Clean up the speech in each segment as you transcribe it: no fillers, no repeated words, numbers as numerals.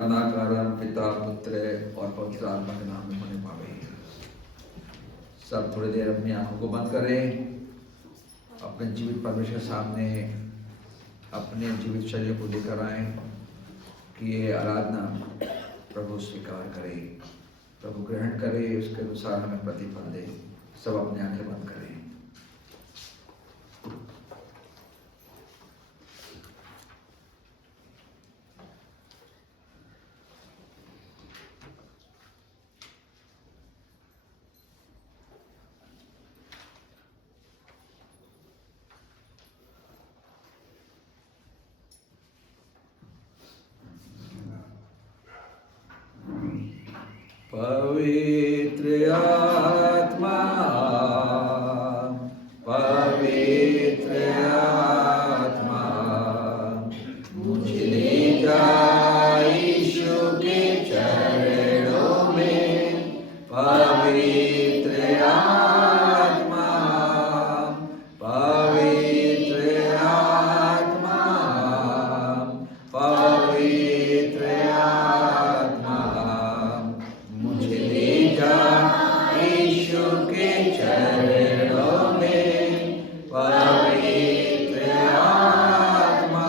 अनाकारम पिता पुत्र और पवित्र आत्मा के नाम में होने पावे। सब थोड़ी देर अपनी आंखों को बंद करें, अपने जीवित परमेश्वर सामने अपने जीवित शरीर को लेकर आए कि ये आराधना प्रभु स्वीकार करे, प्रभु ग्रहण करे, उसके अनुसार हमें प्रतिफल दे। सब अपनी आंखें बंद करें। पवित्र आत्मा, पवित्र आत्मा, मुझे ले जा यीशु के चरणों में। पवित्र आत्मा, पवित्र आत्मा, पवित्र आत्मा, मुझे ले जा यीशु के चरणों में। पवित्र आत्मा,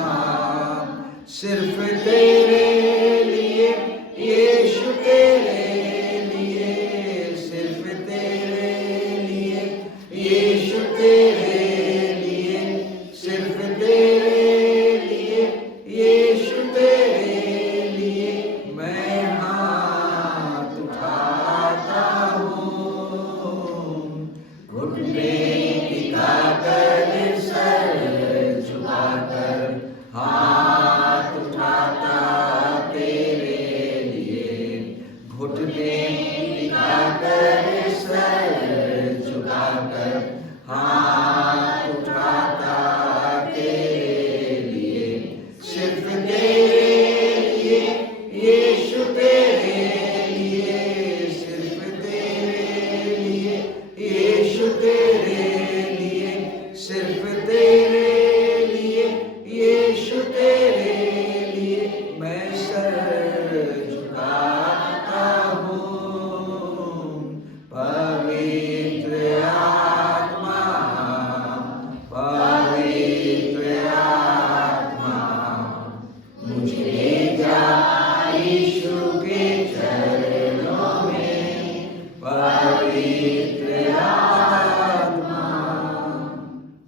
सिर्फ तेरे लिए यीशु, तेरे लिए, सिर्फ तेरे लिए यीशु, तेरे लिए, सिर्फ तेरे लिए यीशु, तेरे लिए मैं हाथ उठाता हूँ। घुटने टिकाकर सर झुकाकर हाथ उठाता तेरे लिए। घुटने टिकाकर सर झुकाकर हाथ उठाता तेरे लिए। सिर्फ तेरे लिए यीशु, तेरे लिए, सिर्फ तेरे लिए यीशु, तेरे लिए, सिर्फ तेरे लिए यीशु, तेरे लिए मैं सर झुकाता हूँ। पवित्र आत्मा, पवित्र आत्मा, मुझे ले जा यीशु के चरणों में। पवित्र आत्मा।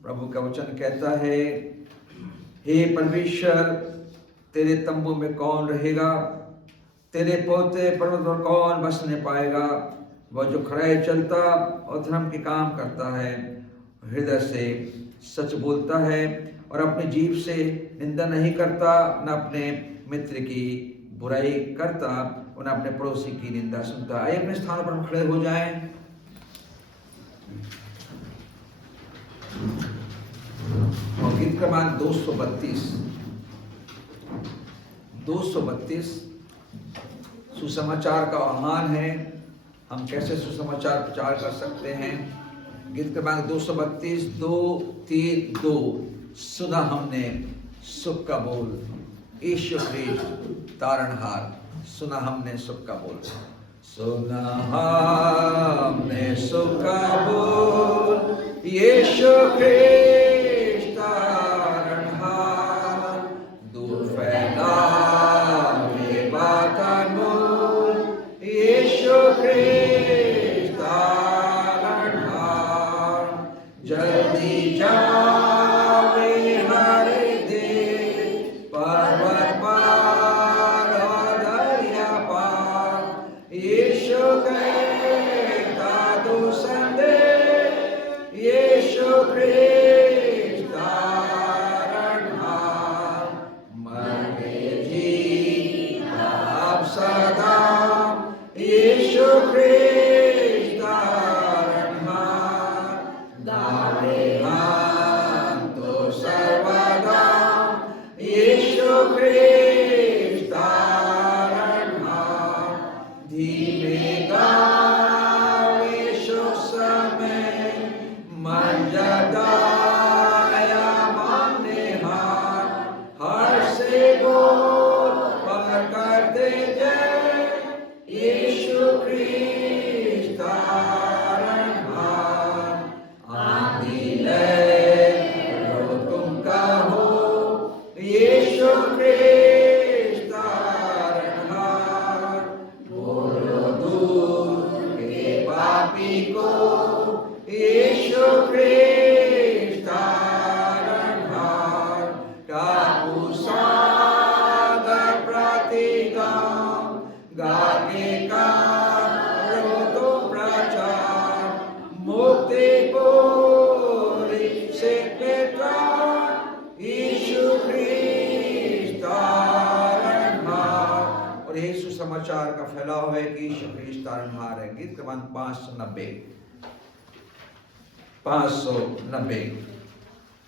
प्रभु का वचन कहता है, हे परमेश्वर, तेरे तंबू में कौन रहेगा? तेरे पोते पर्वत पर कौन बसने पाएगा? वह जो खरा चलता और धर्म के काम करता है, हृदय से सच बोलता है और अपनी जीभ से निंदा नहीं करता, न अपने मित्र की बुराई करता और न अपने पड़ोसी की निंदा सुनता। आइए अपने स्थान पर हम खड़े हो जाएं। और गीत क्रमांक 232 सुसमाचार का आह्वान है। हम कैसे सुसमाचार प्रचार कर सकते हैं? गीत क्रमांक 232 2-3-2। सुना हमने सुख का बोल, यीशु ख्रीस्त तारणहार। सुना हमने सुख का बोल, सुना हमने सुख का बोल, यीशु ख्रीस्त तारणहार। दूर फैला बात अनमोल, यीशु ख्रीस्त तारणहार। जल्दी जावे हर दिन पर्वत पार और दरिया पार, यीशु कहता दो संदेश, यीशु ख्रीस्त तारणहार। मरे जीता अब सदा, यीशु ख्रीस्त तारणहार। दावे हम तो सर्वदा, यीशु ख्रीस्त तारणहार। धीमे गावे शो समय मर्यादा मांगने हार, हर से बोल पर कर दे यीशु ख्रीस्त तारणहार, आंधी लहरों तुम कहो, यीशु ख्रीस्त तारणहार, बोलो दूर के पापी को, यीशु ख्रीस्त तारणहार, टापू सागर प्रतिगाम, गाके करो तो प्रचार, मुक्ति पूरी से बेकार, यीशु ख्रीस्त तारणहार। और यही सुसमाचार का फैलाव है कि यीशु ख्रीस्त तारणहार है। गीत क्रमांक 590।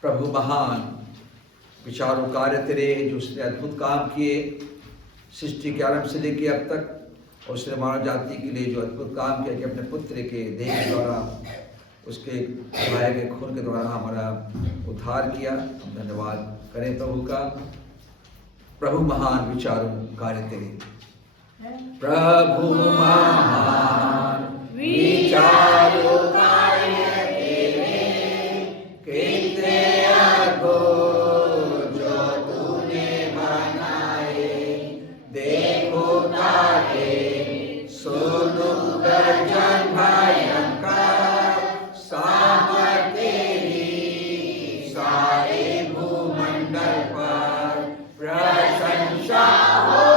प्रभु महान विचारों कार्य तेरे जो उसने अद्भुत काम किए सृष्टि के आरंभ से लेकर अब तक, और उसने मानव जाति के लिए जो अद्भुत काम किया कि अपने पुत्र के देह के द्वारा, उसके बहाए गए खून के द्वारा हमारा उद्धार किया। हम धन्यवाद करें प्रभु का। प्रभु महान विचारों कार्य तेरे, प्रभु महान विचारों कार्य तेरे, कितने अद्भुत जो तूने बनाए, देखो तारे सुनो गर्जन भयंकर, सामर्थ तेरी सारे भूमंडल पर, प्रशंसा हो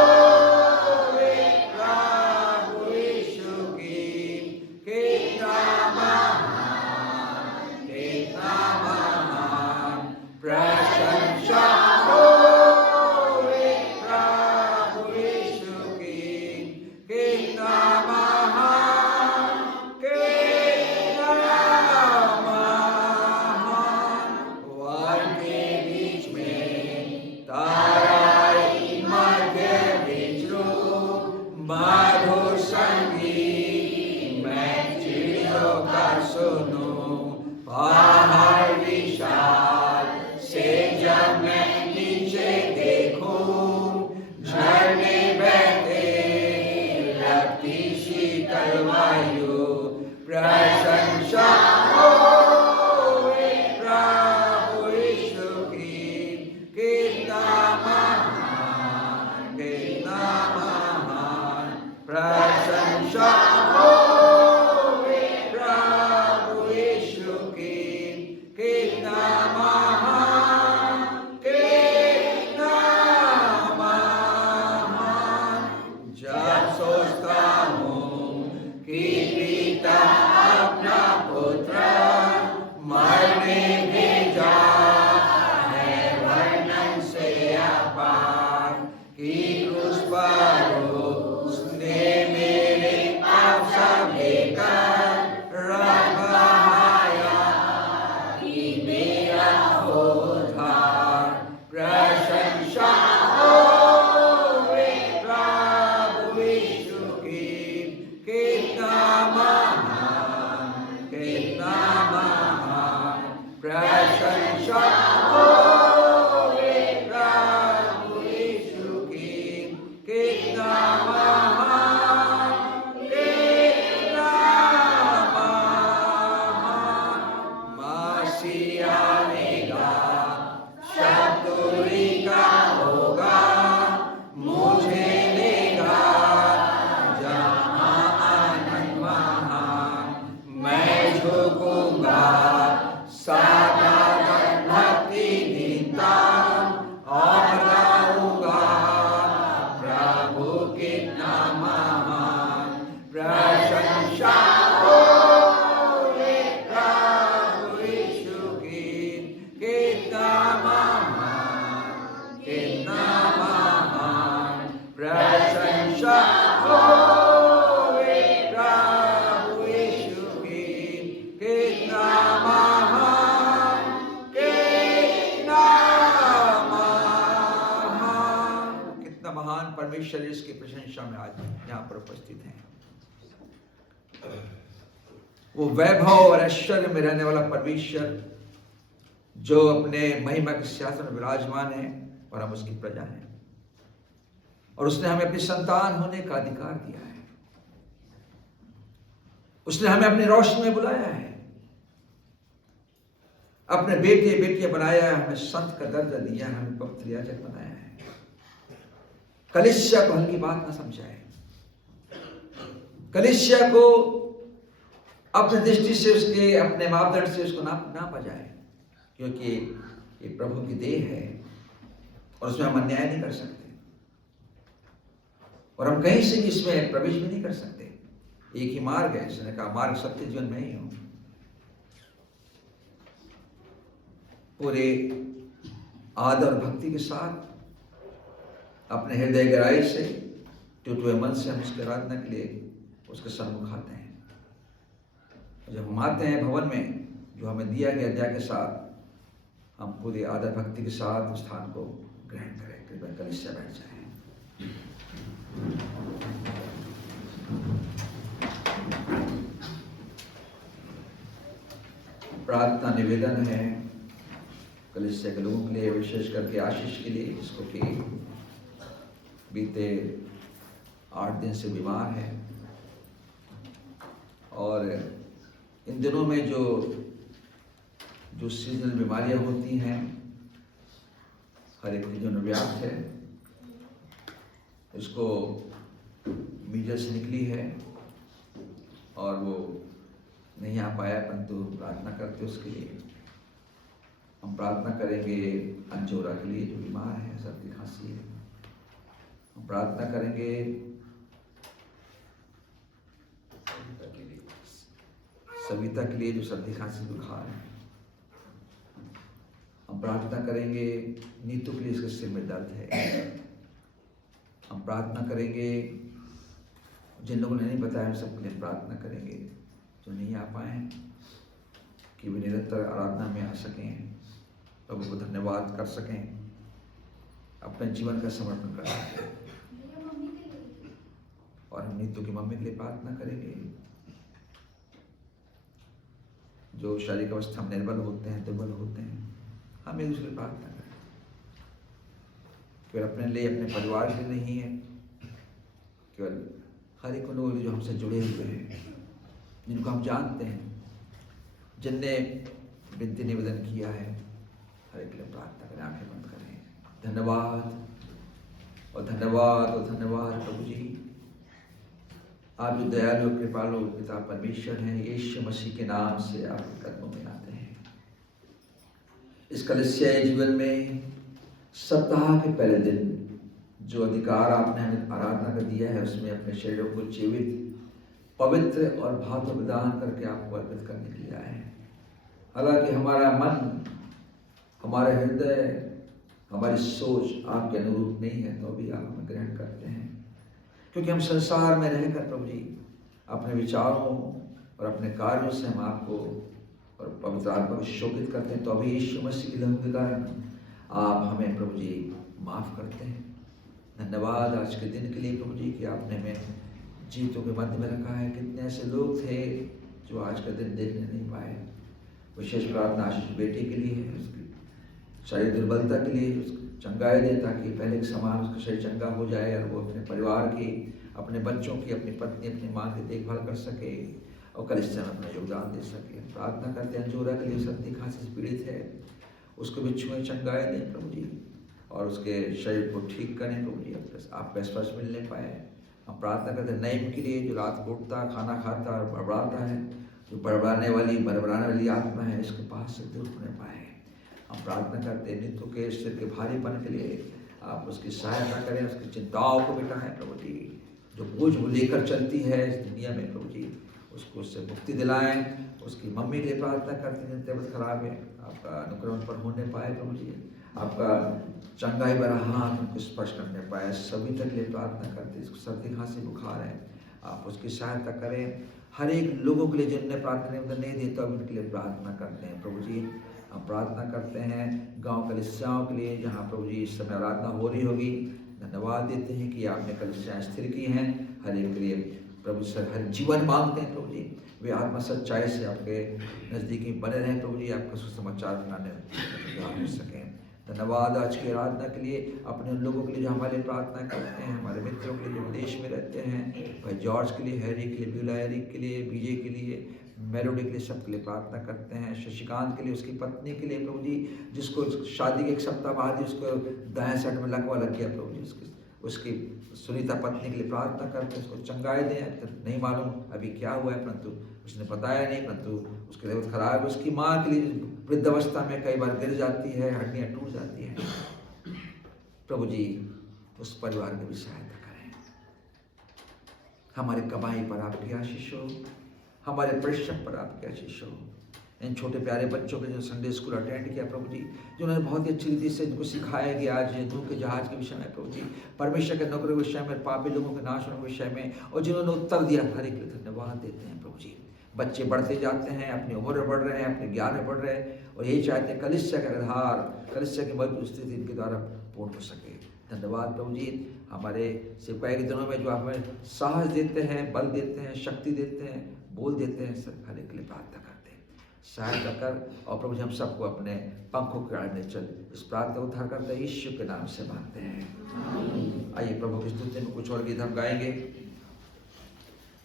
प्रभु यीशु की, कितना महान प्रशंसा हो प्रभु यीशु की, कितना महान वन के बीच में ताराई मध्य विचरूप, मधुर संगीत मैं चिड़ियों का सुनूं, पहाड़ विशाल से जब मैं नीचे देखूं, झरने बहते लगती शीतल वायु, प्रशंसा हो प्रभु यीशु की, कितना महान प्रशंसा हो प्रभु यीशु की, कितना महान जब सोचता हूँ कि पिता अपना पुत्र मरने भेजा है, वर्णन से अपार कि क्रूस पर उसने मेरे पाप सब लेकर रख बहाया कि मेरा उद्धार, प्रशंसा हो प्रभु यीशु की, कितना महान प्रशंसा हो प्रभु यीशु की, कितना महान मसीह आएगा, शत्रुई का होगा, मुझे लेगा जहाँ आनंद महान, मैं झुकूंगा सदा भक्ति गीता और गाऊंगा, प्रभु कितना महान, प्रशंसा हो प्रभु यीशु की, कितना महान प्रशंसा हो प्रभु यीशु की, कितना महान परमेश्वर इसकी प्रशंसा में आज यहाँ पर उपस्थित हैं। वो वैभव और ऐश्वर्य में रहने वाला परमेश्वर जो अपने महिमा के सिंहासन में विराजमान है और हम उसकी प्रजा हैं, और उसने हमें अपनी संतान होने का अधिकार दिया है। उसने हमें अपनी रोशनी में बुलाया है, अपने बेटे बेटियां बनाया है, हमें संत का दर्जा दिया, हमें पवित्र याजक बनाया है। कलीसिया को हल्की बात ना समझाए, कलीसिया को अपने दृष्टि से, उसके अपने मापदंड से उसको ना बजाए, क्योंकि ये प्रभु की देह है और उसमें हम अन्याय नहीं कर सकते और हम कहीं से भी इसमें प्रवेश भी नहीं कर सकते। एक ही मार्ग है, इसने कहा मार्ग सत्य जीवन में ही हूं। पूरे आदर और भक्ति के साथ अपने हृदय गहराई से टूटे मन से हम उसके आराधना के लिए उसके सम्मुख आते हैं। जब हम आते हैं भवन में जो हमें दिया गया आज्ञा के साथ, हम पूरी आदर भक्ति के साथ उस स्थान को ग्रहण करें। कृपया कलीसिया बैठ जाए। प्रार्थना निवेदन है कलीसिया के लोगों के लिए, विशेष करके आशीष के लिए, जिसको कि बीते 8 दिन से बीमार है और इन दिनों में जो सीजनल बीमारियां होती हैं हर एक जो व्याप्त है, इसको मीजल्स निकली है और वो नहीं आ पाया, परंतु प्रार्थना करते उसके लिए। हम प्रार्थना करेंगे अंजोरा के लिए जो बीमार है, सर्दी खांसी है। हम प्रार्थना करेंगे सविता के लिए जो सर्दी खांसी बुखार है। हम प्रार्थना करेंगे नीतू के लिए, इसके सिर में दर्द है। हम प्रार्थना करेंगे जिन लोगों ने नहीं बताया, हम सबके लिए प्रार्थना करेंगे जो नहीं आ पाए कि वे निरंतर आराधना में आ सकें, प्रभु को धन्यवाद कर सकें, अपने जीवन का समर्पण कर सकें। और हम नीतू की मम्मी के लिए प्रार्थना करेंगे जो शारीरिक अवस्था में निर्बल होते हैं, दुर्बल होते हैं। हम एक दूसरे प्रार्थना करें, केवल अपने लिए, अपने परिवार के लिए नहीं है, केवल हर एक लोग जो हमसे जुड़े हुए हैं, जिनको हम जानते हैं, जिनने विनती निवेदन किया है, हर एक के लिए प्रार्थना करें। आंखें बंद करें। धन्यवाद और धन्यवाद और धन्यवाद प्रभु जी, आप जो दयालु कृपालु पिता परमेश्वर हैं, यीशु मसीह के नाम से आपके कदमों में आते हैं। इस कलीसियाई जीवन में सप्ताह के पहले दिन जो अधिकार आपने हमें आराधना का दिया है, उसमें अपने शरीरों को जीवित, पवित्र और भाव प्रदान करके आपको अर्पित करने के लिए आए हैं। हालांकि हमारा मन, हमारे हृदय, हमारी सोच आपके अनुरूप नहीं है, तो भी आप हमें ग्रहण करते हैं, क्योंकि हम संसार में रहकर प्रभु जी अपने विचारों और अपने कार्यों से हम आपको और पवित्र आत्मा को शोभित करते हैं। तो अभी यीशु मसीह के लहू के कारण आप हमें प्रभु जी माफ करते हैं। धन्यवाद आज के दिन के लिए प्रभु जी कि आपने हमें जीतों के मध्य में रखा है। कितने ऐसे लोग थे जो आज का दिन देखने नहीं पाए। विशेष प्रार्थना आशीष बेटे के लिए है, उसकी शारीरिक दुर्बलता के लिए उसको चंगाई दे, ताकि पहले के समान उसका शरीर चंगा हो जाए और वो अपने परिवार की, अपने बच्चों की, अपनी पत्नी, अपनी माँ की देखभाल कर सके और कलीसिया में अपना योगदान दे सके। प्रार्थना करते हैं अंजोरा के लिए, सर्दी खांसी से पीड़ित है, उसको भी छुएं, चंगाई दें प्रभु जी और उसके शरीर को ठीक करें प्रभु जी, आपका स्पर्श मिलने पाए। हम प्रार्थना करते हैं नईम के लिए जो रात को उठता, खाना खाता और बड़बड़ाता है, जो बड़बड़ाने वाली आत्मा है, इसके पास से दूर होने पाए। हम प्रार्थना करते हैं नीतू के सिर के भारीपन के लिए आप उसकी सहायता करें, उसकी चिंताओं को मिटाएं प्रभु जी, जो बोझ वो लेकर चलती है इस दुनिया में प्रभु जी, उसको उससे मुक्ति दिलाएं। उसकी मम्मी के लिए प्रार्थना करते हैं, तबीयत खराब है, आपका अनुग्रह पर होने पाए प्रभु जी, आपका चंगाई भरा हाथ उनको स्पर्श करने पाए। सभी तक लिए प्रार्थना करते हैं, इसको सर्दी खांसी बुखार है, आप उसकी सहायता करें। हर एक लोगों के लिए जिनने प्रार्थना नहीं दी, तो अब उनके लिए प्रार्थना करते हैं प्रभु जी। हम प्रार्थना करते हैं गांव कलीसियाओं के लिए जहां प्रभु जी इस समय आराधना हो रही होगी। धन्यवाद देते हैं कि आपने कलीसियाएं स्थिर की हैं। हर एक के लिए प्रभु से हर जीवन मांगते हैं प्रभु जी, वे आत्मा सच्चाई से आपके नज़दीकी बने रहें प्रभु जी, आपका सुसमाचार फैलाने हो सकें। धन्यवाद आज की आराधना के लिए, अपने उन लोगों के लिए जो हमारे लिए प्रार्थना करते हैं, हमारे मित्रों के लिए जो विदेश में रहते हैं, भाई जॉर्ज के लिए, हैरी के लिए, ब्यूला हैरी के लिए, बीजे के लिए, मेलोडी के लिए, सबके लिए प्रार्थना करते हैं। शशिकांत के लिए, उसकी पत्नी के लिए प्रभु जी, जिसको शादी के 1 सप्ताह बाद ही उसको दाएं साइड में लकवा लग गया प्रभु जी, उसकी सुनीता पत्नी के लिए प्रार्थना करते हैं, उसको चंगाई दें। नहीं मालूम अभी क्या हुआ है, परंतु उसने बताया नहीं, परंतु उसकी तबीयत खराब है। उसकी माँ के लिए वृद्धावस्था में कई बार गिर जाती है, हड्डियाँ टूट जाती हैं। प्रभु जी उस परिवार में भी सहायता करें। हमारे कमाई पर आपकी आशीष हो, हमारे परिश्रम पर आपकी आशीष हो। इन छोटे प्यारे बच्चों के जो संडे स्कूल अटेंड किया प्रभु जी, जिन्होंने बहुत ही अच्छी रीति से इनको सिखाया गया आज नूह के जहाज के विषय में प्रभु जी, परमेश्वर के नौकरी के विषय में, पापी लोगों के नाश होने के विषय में, और जिन्होंने उत्तर दिया, हर एक के लिए धन्यवाद देते हैं प्रभु जी। बच्चे बढ़ते जाते हैं, अपनी उम्र में बढ़ रहे हैं, अपने ज्ञान में बढ़ रहे हैं, और यही चाहते हैं कलीसिया का आधार, कलीसिया की मजबूत स्थिति इनके द्वारा पूर्ण हो सके। धन्यवाद प्रभु जी। हमारे सिपाही के दिनों में जो हमें साहस देते हैं, बल देते हैं, शक्ति देते हैं, बोल देते हैं, सब हर एक के लिए प्रार्थना करते हैं, सहायता कर। और प्रभु जी हम सबको अपने पंखों के आड़ में चल, इस प्रार्थना को उद्धार करते यीशु के नाम से मांगते हैं। आइए प्रभु की स्तुति में कुछ और गीत हम गाएंगे।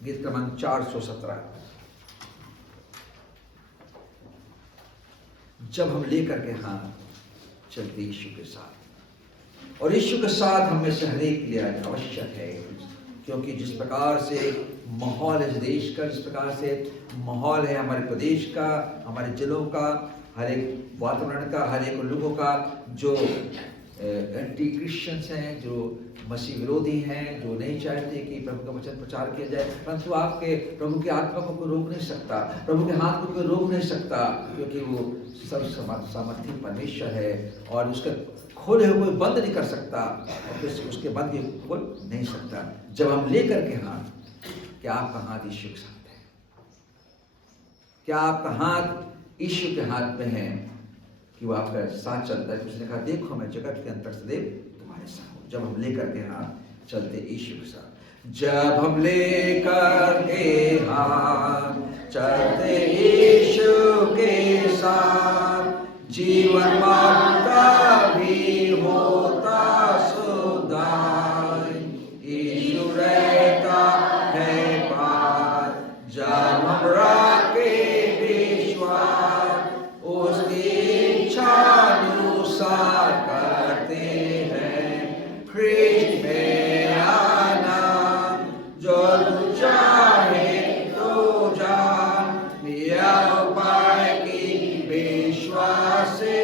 गीत क्रमांक 417। जब हम लेकर के हाथ चलते यीशु के साथ, और यीशु के साथ हमें से हर एक के लिए आवश्यक है, क्योंकि जिस प्रकार से माहौल है इस देश का, जिस प्रकार से माहौल है हमारे प्रदेश का, हमारे जिलों का, हर एक वातावरण का, हर एक लोगों का, जो एंटी क्रिश्चियंस हैं, जो मसीह विरोधी हैं, जो नहीं चाहते कि प्रभु का वचन प्रचार किया जाए, परंतु आपके प्रभु की आत्मा को कोई रोक नहीं सकता, प्रभु के हाथ को कोई रोक नहीं सकता, क्योंकि वो सब सामर्थ्य परमेश्वर है, और उसके खोले हुए कोई बंद नहीं कर सकता, और उसके बंद भी खोल नहीं सकता। जब हम लेकर के हाथ, क्या आपका हाथ यीशु के साथ है? क्या आपका हाथ यीशु के हाथ में है कि वो आपका साथ चलता है? उसने कहा देखो मैं जगत के अंतर सदैव तुम्हारे साथ हूं। जब हम लेकर के हाथ चलते यीशु के साथ, जब हम लेकर के हाथ चलते यीशु के साथ, जीवन मार्ग भी होता सुधार, यीशु रहता है पार। जब हम रखे विश्वास, उसकी इच्छा अनुसार करते हैं, ख्रीष्ट में आनंद जो तू चाहे तो जान, या उपाय की विश्वास से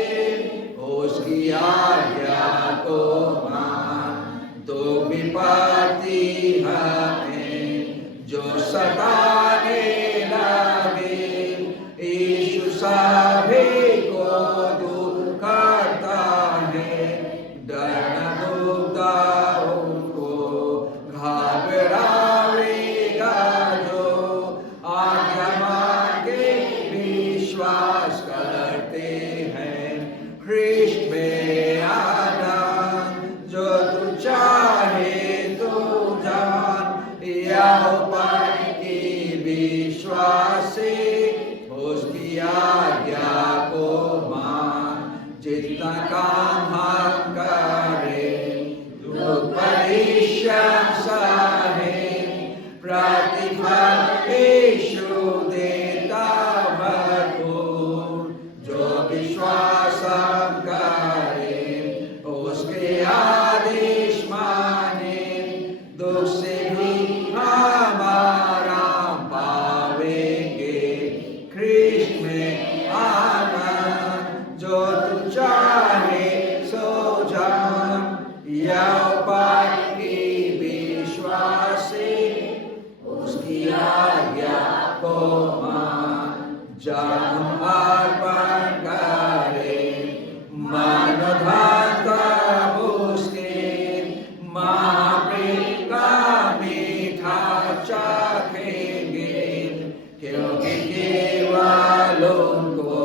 उसकी आज्ञा को मान। तो विपत्ति हमें जो सताने लगे, यीशु सभी को दूर करता है, डर न डूबता उनको घबरावेगा जो आज्ञा मांगे विश्वास करते हैं। ख्रीष्ट में आनंद जो तू चाहे तो जान, या उपाय की विश्वास से उसकी आज्ञा को मान। जितना काम हम करें दुख परिश्रम सहे, प्रतिफल यीशु देता भरपूर। जो विश्वास हम करें उसके आदेश माने, दुख से भी हम आराम पावेंगे। ख्रीष्ट में आनंद जो तू चाहे सो जान, या उपाय की विश्वास से उसकी आज्ञा को मान। जब हम अर्पण करें मानो धन तब उसके, महाप्रेम का मीठा चाखेंगे, क्योंकि केवल उनको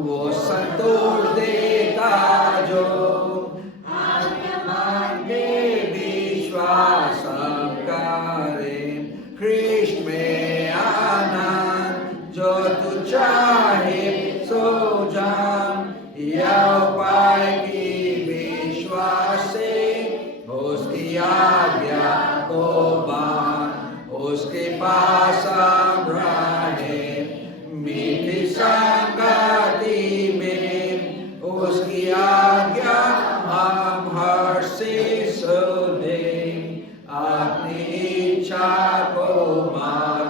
वो संतोष देता जो आज्ञा मांगे विश्वास हम करें। ख्रीष्ट में आनंद जो तू चाहे सो जान, या उपाय की पास हम रहे, मीठी संगति में उसकी आज्ञा हम हर से सुने, अपनी इच्छा को मान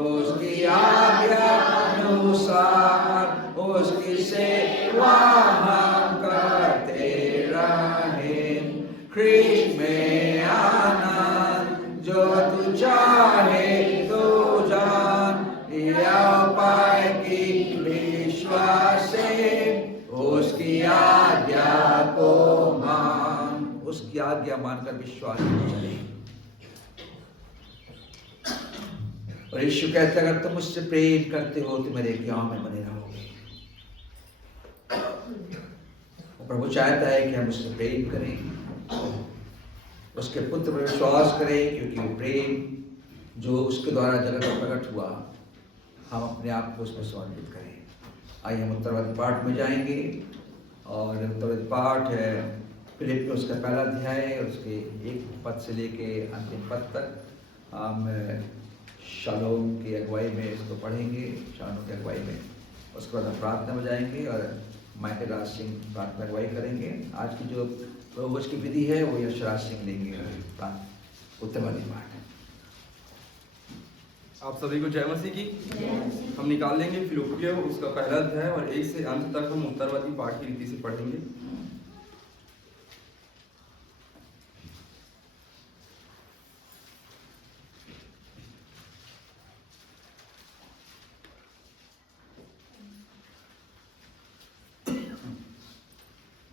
उसकी आज्ञा अनुसार उसकी सेवा हम करते रहे। कृष्ण में आनंद जो तू चाहे तो जान, यह उपाय की विश्वास से उसकी आज्ञा को मान। उसकी आज्ञा मानकर विश्वास चले। और यीशु कहता है अगर तुम मुझसे प्रेम करते हो तो मेरे ज्ञान में बने रहोगे। प्रभु चाहता है कि हम उससे प्रेम करें, उसके पुत्र पर विश्वास करें, क्योंकि वो प्रेम जो उसके द्वारा जगत में प्रकट हुआ, हम अपने आप को उसमें समर्पित करें। आइए हम उत्तरवादी पाठ में जाएंगे। और उत्तरवादी पाठ है फिलिप्पियों उसका पहला अध्याय और उसके 1 पद से लेके अंतिम पद तक। हम शालोम की अगुवाई में इसको पढ़ेंगे, शालोम की अगुवाई में। उसके बाद हम प्रार्थना में जाएंगे और माइकल राज सिंह प्रार्थना अगुवाई करेंगे। आज की जो प्रभुभोज की विधि है वो यशराज सिंह देंगे। उत्तरवादी पाठ आप सभी को जय मसीह की। हम निकाल लेंगे फिलिप्पियों उसका पहला अध्याय और 1 से अंत तक हम उत्तरवादी पाठ की रीति से पढ़ेंगे।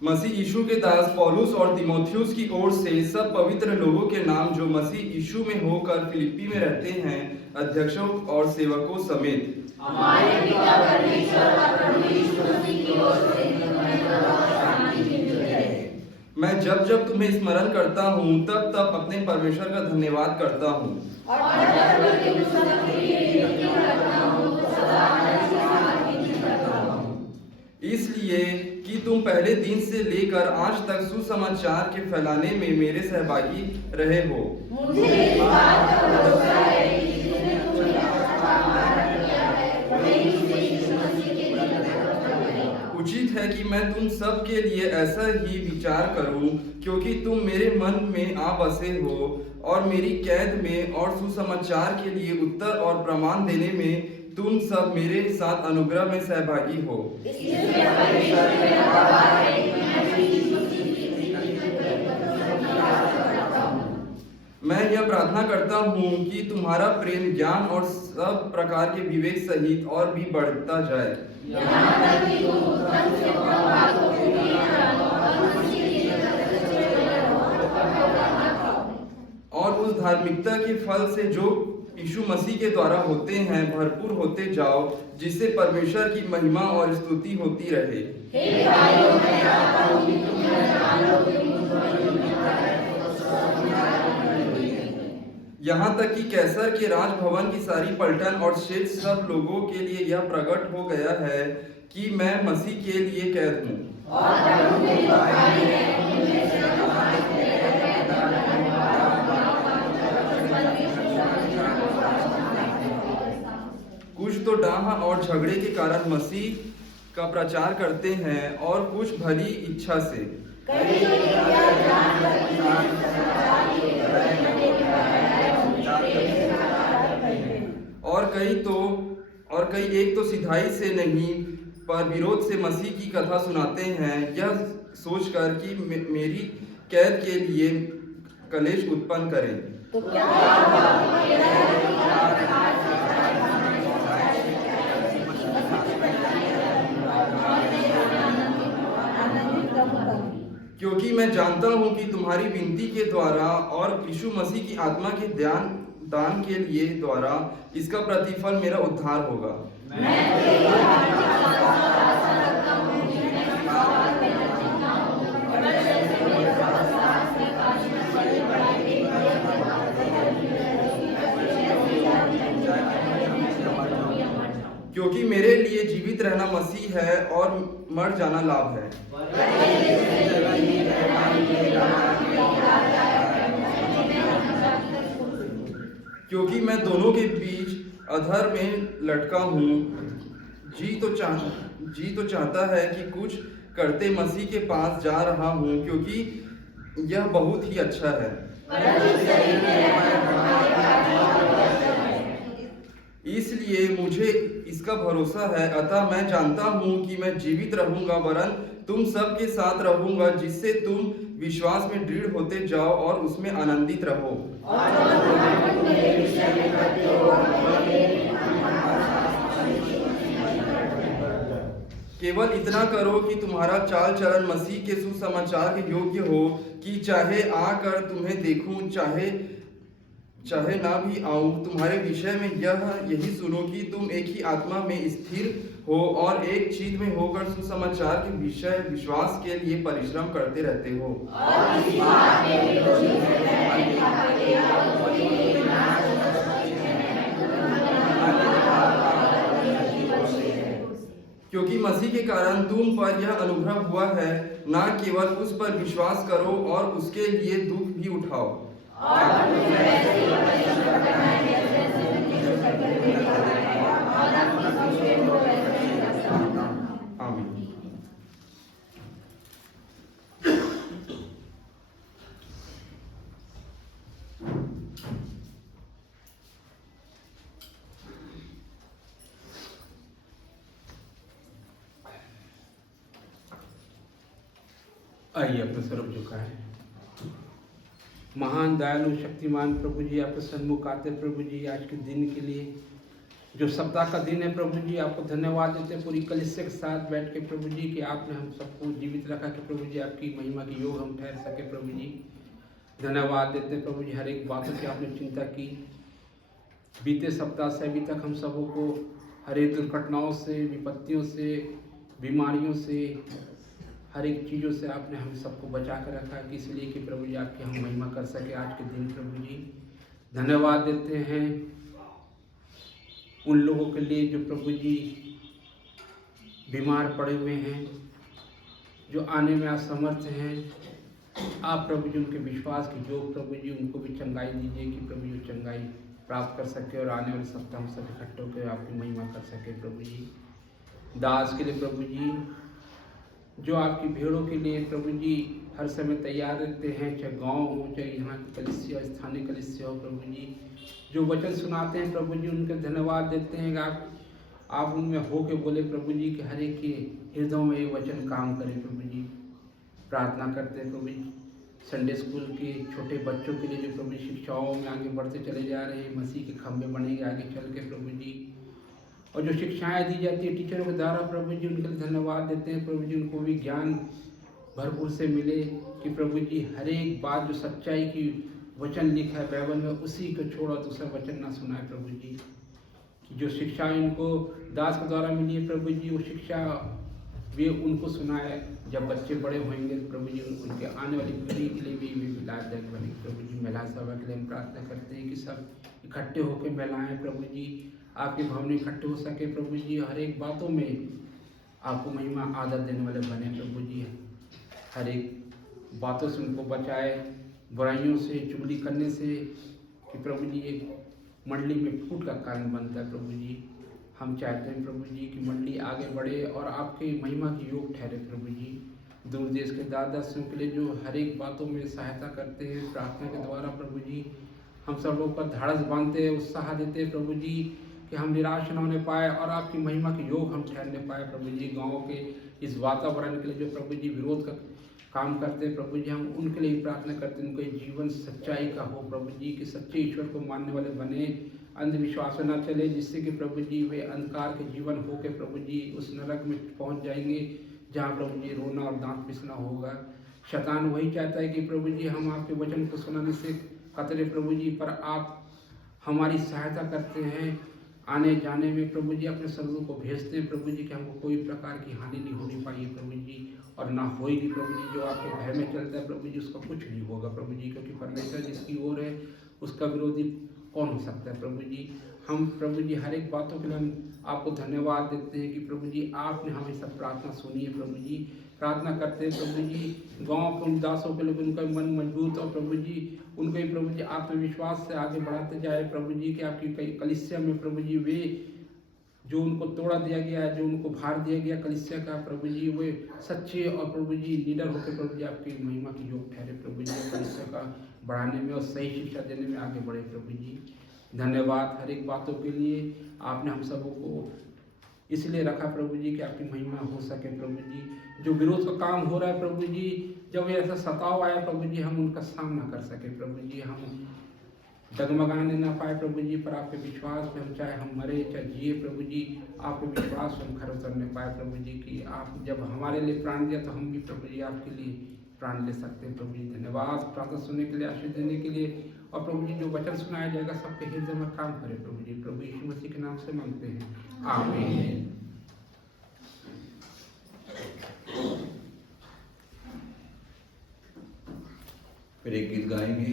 मसीह यीशु के दास पौलुस और तीमुथियुस की ओर से सब पवित्र लोगों के नाम जो मसीह यीशु में होकर फिलिप्पी में रहते हैं, अध्यक्षों और सेवकों समेत, हमारे पिता परमेश्वर और प्रभु यीशु मसीह की ओर से तुम्हें और शांति मिलती रहे। मैं जब तुम्हें स्मरण करता हूँ तब अपने परमेश्वर का धन्यवाद करता हूँ और जब भी तुम सबके लिए विनती करता हूँ तो सदा आनंद के साथ विनती करता हूँ, इसलिए कि तुम पहले दिन से लेकर आज तक सुसमाचार के फैलाने में मेरे सहभागी रहे हो। मुझे इस बात का भरोसा है कि जिसने तुम्हें अच्छा काम किया है वही उसे यीशु मसीह के दिन तक करेगा। उचित है कि मैं तुम सब के लिए ऐसा ही विचार करूं, क्योंकि तुम मेरे मन में आ बसे हो और मेरी कैद में और सुसमाचार के लिए उत्तर और प्रमाण देने में तुम सब मेरे साथ अनुग्रह में सहभागी हो। इसलिए परमेश्वर मेरा गवाह है कि मैं यीशु मसीह की प्रीति करता हूँ। मैं यह प्रार्थना करता हूँ कि तुम्हारा प्रेम ज्ञान और सब प्रकार के विवेक सहित और भी बढ़ता जाए, यहाँ तक कि तुम उत्तम से उत्तम बातों को भी जानो और मसीह की जगत से जुड़े रहो और धोखा न खाओ। और उस धार्मिकता के फल से जो यीशु मसीह के द्वारा होते हैं भरपूर होते जाओ, जिससे परमेश्वर की महिमा और स्तुति होती रहे। हे भाइयों, मैं चाहता हूँ कि तुम यह जान लो कि मुझ पर जो मिलता है वो सब यहाँ तक कि कैसर के राजभवन की सारी पलटन और शेष सब लोगों के लिए यह प्रकट हो गया है कि मैं मसीह के लिए कैद हूँ। और प्रभु के जो भाई हैं उनमें से कुछ तो डाह और झगड़े के कारण मसीह का प्रचार करते हैं और कुछ भली इच्छा से। और कई एक तो सिधाई से नहीं पर विरोध से मसीह की कथा सुनाते हैं, यह सोचकर कि मेरी कैद के लिए कलेश उत्पन्न करें। तो क्या क्योंकि मैं जानता हूँ कि तुम्हारी विनती के द्वारा और यीशु मसीह की आत्मा के दान के लिए द्वारा इसका प्रतिफल मेरा उद्धार होगा। क्योंकि मेरे लिए जीवित रहना मसीह है और मर जाना लाभ है। क्योंकि मैं दोनों के बीच अधर में लटका हूँ। जी तो चाहता है कि कुछ करते मसीह के पास जा रहा हूँ, क्योंकि यह बहुत ही अच्छा है। परंतु शरीर में रहकर हमारे कार्यों को कष्ट है। इसलिए मुझे इसका भरोसा है, अतः मैं जानता हूँ कि मैं जीवित रहूंगा, वरन तुम सब के साथ रहूंगा, जिससे तुम विश्वास में दृढ़ होते जाओ और उसमें आनंदित रहो। और जो घमंड तुम मेरे विषय में करते हो, केवल इतना करो कि तुम्हारा चाल चलन मसीह के सुसमाचार के योग्य हो, कि चाहे आकर तुम्हें देखूं, चाहे ना भी आऊं, तुम्हारे विषय में यही सुनो कि तुम एक ही आत्मा में स्थिर हो और एक चीज में होकर सुसमाचार के विषय विश्वास के लिए परिश्रम करते रहते हो। और किसी बात के विरोधी नहीं खाते और कोई विनाश क्योंकि मसीह के कारण तुम पर यह अनुग्रह हुआ है, ना केवल उस पर विश्वास करो और उसके लिए दुख भी उठाओ। और वैसे ही परिश्रम करना है जैसे उनकी शक्ति देखा है और अपनी संशय को वैसे ही करता है। आमीन। आइए अपना स्वरूप झुकाएं। महान दयालु शक्तिमान प्रभु जी, आपके सन्मुख आते प्रभु जी आज के दिन के लिए, जो सप्ताह का दिन है प्रभु जी, आपको धन्यवाद देते हैं पूरी कलीसिया के साथ बैठ के प्रभु जी कि आपने हम सबको जीवित रखा कि प्रभु जी आपकी महिमा की योग हम ठहर सके प्रभु जी। धन्यवाद देते हैं प्रभु जी, हर एक बातों की आपने चिंता की। बीते सप्ताह से अभी तक हम सबों को हर एक दुर्घटनाओं से, विपत्तियों से, बीमारियों से, हर एक चीज़ों से आपने हम सबको बचा कर रखा कि इसलिए कि प्रभु जी आपकी हम महिमा कर सके आज के दिन प्रभु जी। धन्यवाद देते हैं उन लोगों के लिए जो प्रभु जी बीमार पड़े हुए हैं, जो आने में असमर्थ हैं। आप प्रभु जी उनके विश्वास की जो प्रभु जी उनको भी चंगाई दीजिए कि प्रभु जी चंगाई प्राप्त कर सके और आने वाले सप्ताह हम सब इकट्ठे होकर आपकी महिमा कर सके प्रभु जी। दास के लिए प्रभु जी, जो आपकी भेड़ों के लिए प्रभु जी हर समय तैयार रहते हैं, चाहे गांव हो चाहे यहाँ की कलीसिया स्थानीय कलीसिया हो प्रभु जी, जो वचन सुनाते हैं प्रभु जी उनके धन्यवाद देते हैं कि आप उनमें हो के बोले प्रभु जी कि हर एक के हृदयों में ये वचन काम करे प्रभु जी। प्रार्थना करते हैं प्रभु जी संडे स्कूल के छोटे बच्चों के लिए जो प्रभु जी शिक्षाओं में आगे बढ़ते चले जा रहे हैं, मसीह के खंभे बनेंगे आगे चल के प्रभु जी। और जो शिक्षाएं दी जाती है टीचरों के द्वारा प्रभु जी उनके लिए धन्यवाद देते हैं प्रभु जी, उनको भी ज्ञान भरपूर से मिले कि प्रभु जी हर एक बात जो सच्चाई की वचन लिखा है बाइबल में उसी को छोड़ा दूसरा वचन ना सुनाए प्रभु जी। कि जो शिक्षा इनको दास के द्वारा मिली है प्रभु जी, वो शिक्षा वे उनको सुनाए जब बच्चे बड़े होंगे प्रभु जी, उनके आने वाली पीढ़ी के लिए भी लाभदायक बने प्रभु जी। महिला सभा के लिए हम प्रार्थना करते हैं कि सब इकट्ठे होकर महिलाएं प्रभु जी आपके भवन में इकट्ठे हो सके प्रभु जी, हर एक बातों में आपको महिमा आदर देने वाले बने प्रभु जी। हर एक बातों से उनको बचाए, बुराइयों से, चुगली करने से कि प्रभु जी एक मंडली में फूट का कारण बनता है प्रभु जी। हम चाहते हैं प्रभु जी कि मंडली आगे बढ़े और आपके महिमा की योग ठहरे प्रभु जी। दूर देश के दादासियों के लिए जो हर एक बातों में सहायता करते हैं प्रार्थना के द्वारा प्रभु जी, हम सब लोग पर धाड़स बांधते हैं, उत्साह देते हैं प्रभु जी कि हम निराश न होने पाए और आपकी महिमा के योग हम ठहरने पाए प्रभु जी। गाँव के इस वातावरण के लिए जो प्रभु जी विरोध का काम करते हैं प्रभु जी, हम उनके लिए प्रार्थना करते हैं उनका जीवन सच्चाई का हो प्रभु जी, कि सच्चे ईश्वर को मानने वाले बने, अंधविश्वास में न चले, जिससे कि प्रभु जी वे अंधकार के जीवन हो के प्रभु जी उस नरक में पहुंच जाएंगे जहाँ प्रभु जी रोना और दांत पिसना होगा। शैतान वही चाहता है कि प्रभु जी हम आपके वचन को सुनाने से कतरे प्रभु जी, पर आप हमारी सहायता करते हैं आने जाने में प्रभु जी, अपने सर्वों को भेजते हैं प्रभु जी कि हमको कोई प्रकार की हानि नहीं होनी पाई प्रभु जी, और ना होगी प्रभु जी। जो आपके भय में चलता है प्रभु जी उसका कुछ नहीं होगा प्रभु जी, क्योंकि परमेश्वर जिसकी ओर है उसका विरोधी कौन हो सकता है प्रभु जी। हम प्रभु जी हर एक बातों के लिए हम आपको धन्यवाद देते हैं कि प्रभु जी आपने हमें सब प्रार्थना सुनी है प्रभु जी, प्रार्थना करते हैं प्रभु जी, गाँव के उन दासों के लिए उनका मन मजबूत और प्रभु जी उनको ही प्रभु जी आत्मविश्वास से आगे बढ़ाते जाए प्रभु जी, कि आपकी कई कलीसिया में प्रभु जी वे जो उनको तोड़ा दिया गया है, जो उनको भार दिया गया कलीसिया का प्रभु जी, वे सच्चे और प्रभु जी लीडर होकर प्रभु जी आपकी महिमा की योग ठहरे प्रभु जी, कलीसिया का बढ़ाने में और सही शिक्षा देने में आगे बढ़े प्रभु जी। धन्यवाद हर एक बातों के लिए, आपने हम सबों को इसलिए रखा प्रभु जी कि आपकी महिमा हो सके प्रभु जी। जो विरोध का काम हो रहा है प्रभु जी, जब ऐसा सताव आया प्रभु जी, हम उनका सामना कर सके प्रभु जी, हम डगमगाने ना पाए प्रभु जी, पर आपके विश्वास में हम चाहे हम मरे चाहे जिए प्रभु जी, आपके विश्वास में हम खड़े उतरने पाए प्रभु जी, कि आप जब हमारे लिए प्राण दिया तो हम भी प्रभु जी आपके लिए प्राण ले सकते हैं प्रभु जी। धन्यवाद प्रार्थना सुनने के लिए, आशीष देने के लिए, और प्रभु जी जो वचन सुनाया जाएगा सबके हृदय में काम करे प्रभु जी, प्रभु यीशु मसीह के नाम से मांगते हैं, आमीन। फिर एक गीत गाएंगे,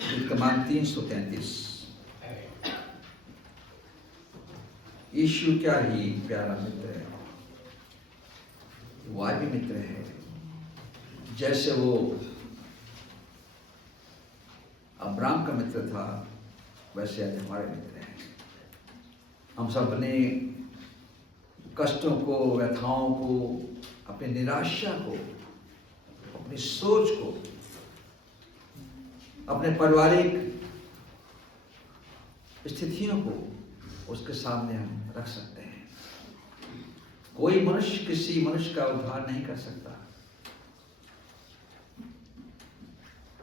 गीत क्रमांक 333। यीशु क्या ही प्यारा मित्र है, वो आज भी मित्र है, जैसे वो अब्राहम का मित्र था वैसे आज हमारे मित्र हैं। हम सब अपने कष्टों को, व्यथाओं को, अपनी निराशा को, अपनी सोच को, अपने पारिवारिक स्थितियों को उसके सामने हम रख सकते हैं। कोई मनुष्य किसी मनुष्य का उद्धार नहीं कर सकता,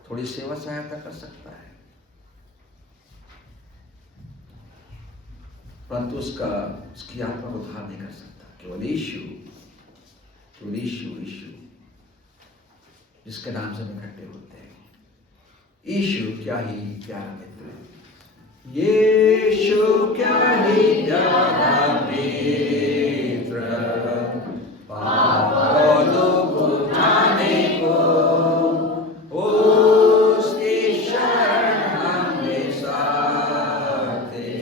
थोड़ी सेवा सहायता कर सकता है, परंतु उसकी आत्मा को उद्धार नहीं कर सकता। केवल यीशु, केवल यीशु, यीशु जिसके नाम से हम इकट्ठे होते हैं। यीशु क्या ही प्यारा मित्र है, यीशु क्या ही प्यारा मित्र, पाप और दुख उठाने को उसकी शरण हमें साथ दे।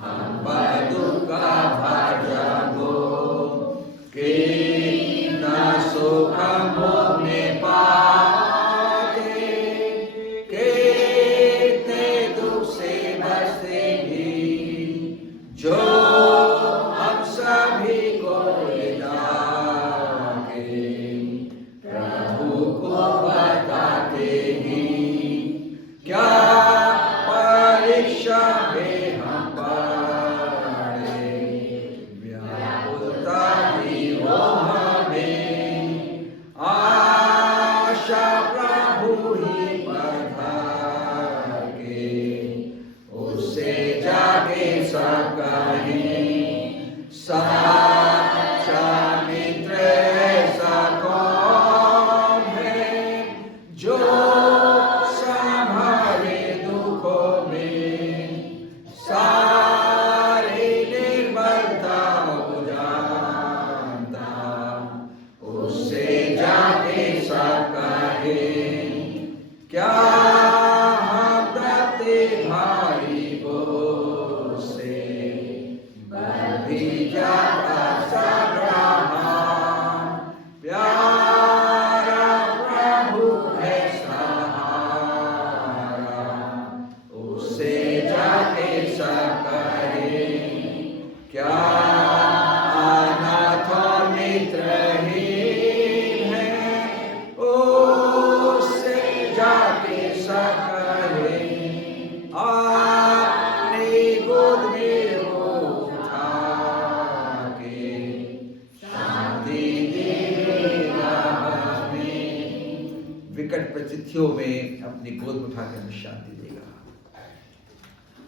हम पर दुख का भार जागो, कि ना सुख भोगने पाते, कितने दुख से बचते भी, जो हम सभी को जाके प्रभु को बताते ही, क्या परीक्षा में हम पड़े, व्याकुलता भी हो हमें, आशा प्रभु ही पर धर के, उससे जाके सब कहें, सच्चा मित्र ऐसा कौन है, जो संभाले दुखों में, सारी निर्बलता को जानता, उससे जाके सब कहें, क्या हम दत्ते भारी बोझ से, बढ़ भी जाता सब रहा, प्यारा प्रभु है सहारा, उससे जाके सब कहें, क्या अनाथ और मित्रहीन है, उससे जाके सब कहें, अपनी गोद में उठा के शांति देगा हमें। विकट परिस्थितियों में अपनी गोद में उठा के हमें शांति देगा।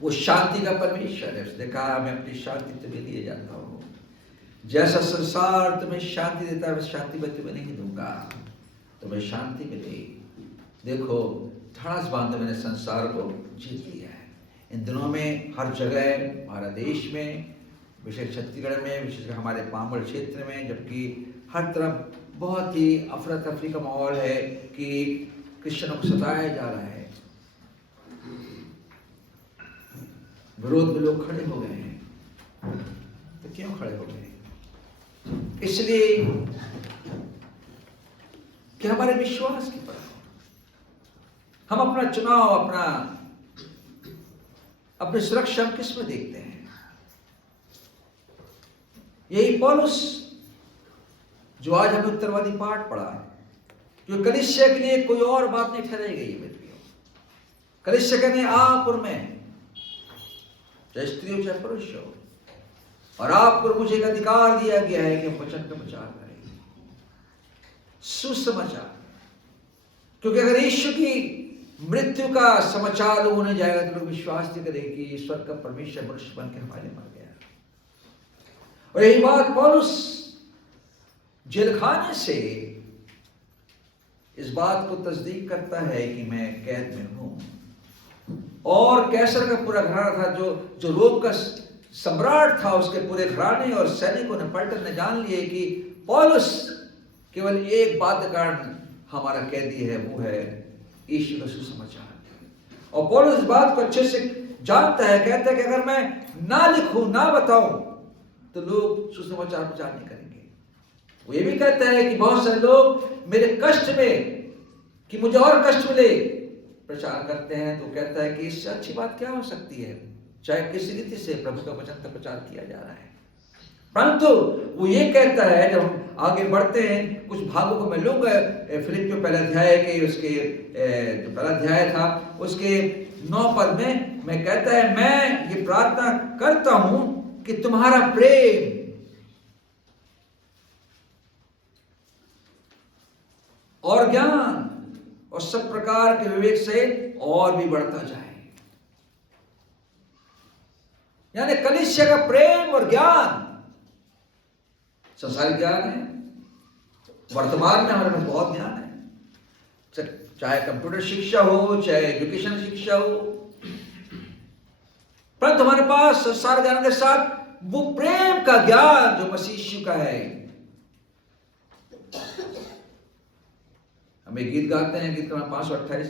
वो शांति का परमेश्वर है। उसने कहा मैं अपनी शांति तुम्हें दिए जाता हूँ, जैसा संसार तुम्हें शांति देता है वैसे शांति मैं तुम्हें नहीं दूंगा, तुम्हें शांति मिलेगी। देखो ठास बांधे मैंने संसार को जीत लिया है। इन दिनों में हर जगह, हमारा देश में, विशेष छत्तीसगढ़ में, विशेष हमारे पामड़ क्षेत्र में, जबकि हर तरफ बहुत ही अफरा तफरी का माहौल है कि क्रिश्चियनों को सताया जा रहा है। विरोध में लोग खड़े हो गए हैं। तो क्यों खड़े हो गए? इसलिए कि हमारे विश्वास की परवाह, हम अपना चुनाव, अपनी सुरक्षा हम किस में देखते हैं? यही पौलुस जो आज हमें उत्तरवादी पाठ पढ़ा, जो कलीसिया के लिए कोई और बात नहीं ठहराई गई है। कलीसिया कहते हैं आप और मैं, चाहे स्त्री हो चाहे पुरुष हो, और आपको मुझे एक अधिकार दिया गया है कि हम वचन का प्रचार करें, सुसमाचार। क्योंकि अगर यीशु की मृत्यु का समाचार होने जाएगा तो लोग विश्वास नहीं करेंगे कि ईश्वर का परमेश्वर मनुष्य बन के हमारे मर गया। और यही बात पौलुस जेलखाने से इस बात को तस्दीक करता है कि मैं कैद में हूं। और कैसर का पूरा घराना था, जो रोम का सम्राट था, उसके पूरे घराने और सैनिकों ने, पलटन ने जान लिए कि पौलुस केवल एक बात के कारण हमारा कैदी है, वो है यीशु का सुसमाचार। और पौलुस इस बात को अच्छे से जानता है, कहता है कि अगर मैं ना लिखूं, ना बताऊं, तो लोग सुसमाचार प्रचार नहीं करेंगे। वो ये भी कहता है कि बहुत सारे लोग मेरे कष्ट में, कि मुझे और कष्ट मिले, प्रचार करते हैं। तो कहता है कि इससे अच्छी बात क्या हो सकती है, चाहे किस रीति से प्रभु का वचन का प्रचार किया जा रहा है। परंतु वो ये कहता है, जब हम आगे बढ़ते हैं, कुछ भागों को मैं लूंगा, फिलिप्पियों पहला अध्याय के, उसके जो पहला अध्याय था उसके 9 पद में कहता है, मैं ये प्रार्थना करता हूं कि तुम्हारा प्रेम और ज्ञान और सब प्रकार के विवेक से और भी बढ़ता जाए। यानी कलीसिया का प्रेम और ज्ञान, संसारिक ज्ञान है, वर्तमान में हमारे पास बहुत ज्ञान है, चाहे कंप्यूटर शिक्षा हो, चाहे एजुकेशन शिक्षा हो, परंतु हमारे पास संसार ज्ञान के साथ वो प्रेम का ज्ञान जो मसीह यीशु का है। हम एक गीत गाते हैं, गीत का नाम 528,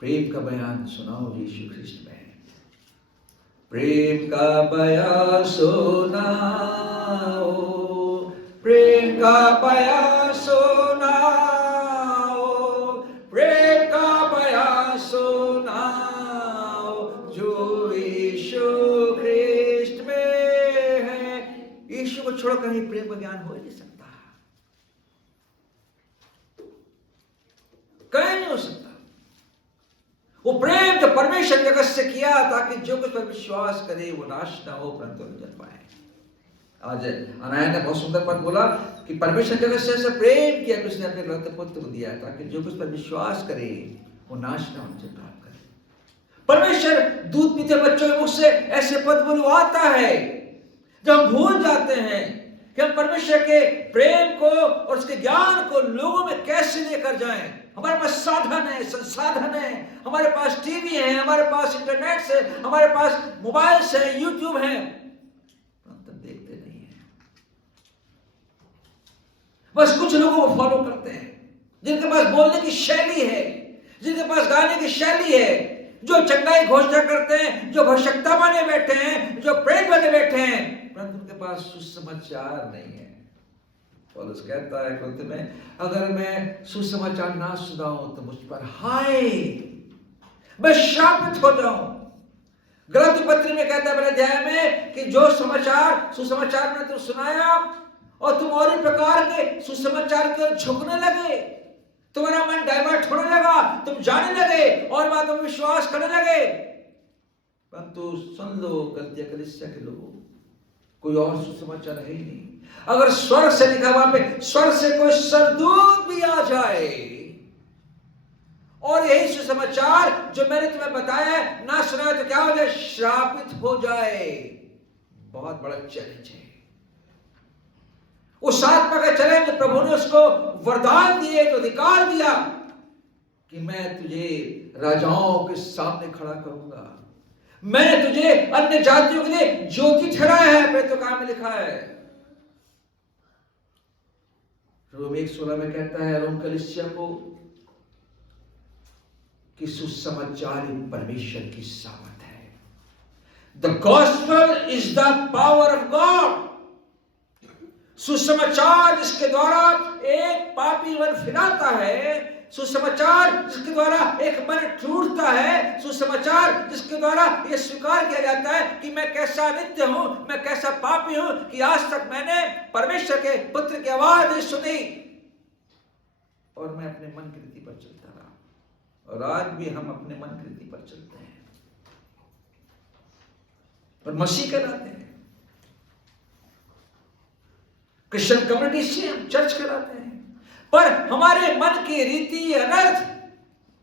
प्रेम का बयान सुनाओ यीशु ख्रिस्ट में। प्रेम का बयान सुनाओ, प्रेम का बयान सुनाओ, प्रेम का बयान सुनाओ, जो यीशु ख्रिस्ट में है। यीशु को छोड़कर ही प्रेम का ज्ञान हो नहीं सकता, कहीं नहीं हो सकता। वो प्रेम जो परमेश्वर ने जगत से किया ताकि जो कुछ पर विश्वास करे वो नाश ना हो परंतु जन पाए। आज अनाया ने बहुत सुंदर पद बोला कि परमेश्वर जगत से ऐसा प्रेम किया कि उसने अपने एकलौते पुत्र को दिया ताकि जो कुछ पर विश्वास करे वो नाश ना हो, प्राप्त करे। परमेश्वर दूध पीते बच्चों के मुख से ऐसे पद बुलवाता है जब हम भूल जाते हैं कि हम परमेश्वर के प्रेम को और उसके ज्ञान को लोगों में कैसे लेकर जाएं। हमारे पास साधन है, संसाधन है, हमारे पास टीवी है, हमारे पास इंटरनेट है, हमारे पास मोबाइल है, यूट्यूब है, परंतु देखते नहीं है। बस कुछ लोगों को फॉलो करते हैं जिनके पास बोलने की शैली है, जिनके पास गाने की शैली है, जो चंगाई घोषणा करते हैं, जो भविष्यवक्ता बने बैठे हैं, जो प्रेरित बने बैठे हैं, परंतु उनके पास सुसमाचार नहीं है। पौलुस कहता है कुरिन्थ में, अगर मैं सुसमाचार ना सुनाऊं तो मुझ पर हाय, मैं श्रापित हो जाऊं। गलाती पत्री में कहता है पहले अध्याय में कि जो समाचार सुसमाचार में तुम सुनाया और तुम और ही प्रकार के सुसमाचार की ओर झुकने लगे, तुम्हारा मन डाइवर्ट होने लगा, तुम जाने लगे और बातों में विश्वास करने लगे। परंतु सुन लो गलतियां कलीसिया के लोगों, कोई और सुसमाचार है ही नहीं। अगर स्वर्ग से लिखा वहां पे, स्वर्ग से कोई सरदूत भी आ जाए और यही सुसमाचार जो मैंने तुम्हें बताया ना सुना तो क्या हो जाए, श्रापित हो जाए। बहुत बड़ा चैलेंज है। उस आत्मा का चैलेंज प्रभु ने उसको वरदान दिए, तो अधिकार दिया कि मैं तुझे राजाओं के सामने खड़ा करूंगा, मैंने तुझे अन्य जातियों के लिए ज्योति ठहराया है। प्रेरितों में लिखा है, रोम 1:16 में कहता है रोम कलीसिया को कि सुसमाचार परमेश्वर की सामर्थ है। The gospel is the power of God. सुसमाचार जिसके द्वारा एक पापी मन फिराता है, सुसमाचार जिसके द्वारा एक मन टूटता है, सुसमाचार जिसके द्वारा यह स्वीकार किया जाता है कि मैं कैसा नित्य हूं, मैं कैसा पापी हूं कि आज तक मैंने परमेश्वर के पुत्र की आवाज नहीं सुनी और मैं अपने मन की रीति पर चलता रहा। और आज भी हम अपने मन की रीति पर चलते हैं और मसीह कहलाते हैं, क्रिश्चियन कम्युनिटी से हम चर्च कराते हैं, पर हमारे मन की रीति अनर्थ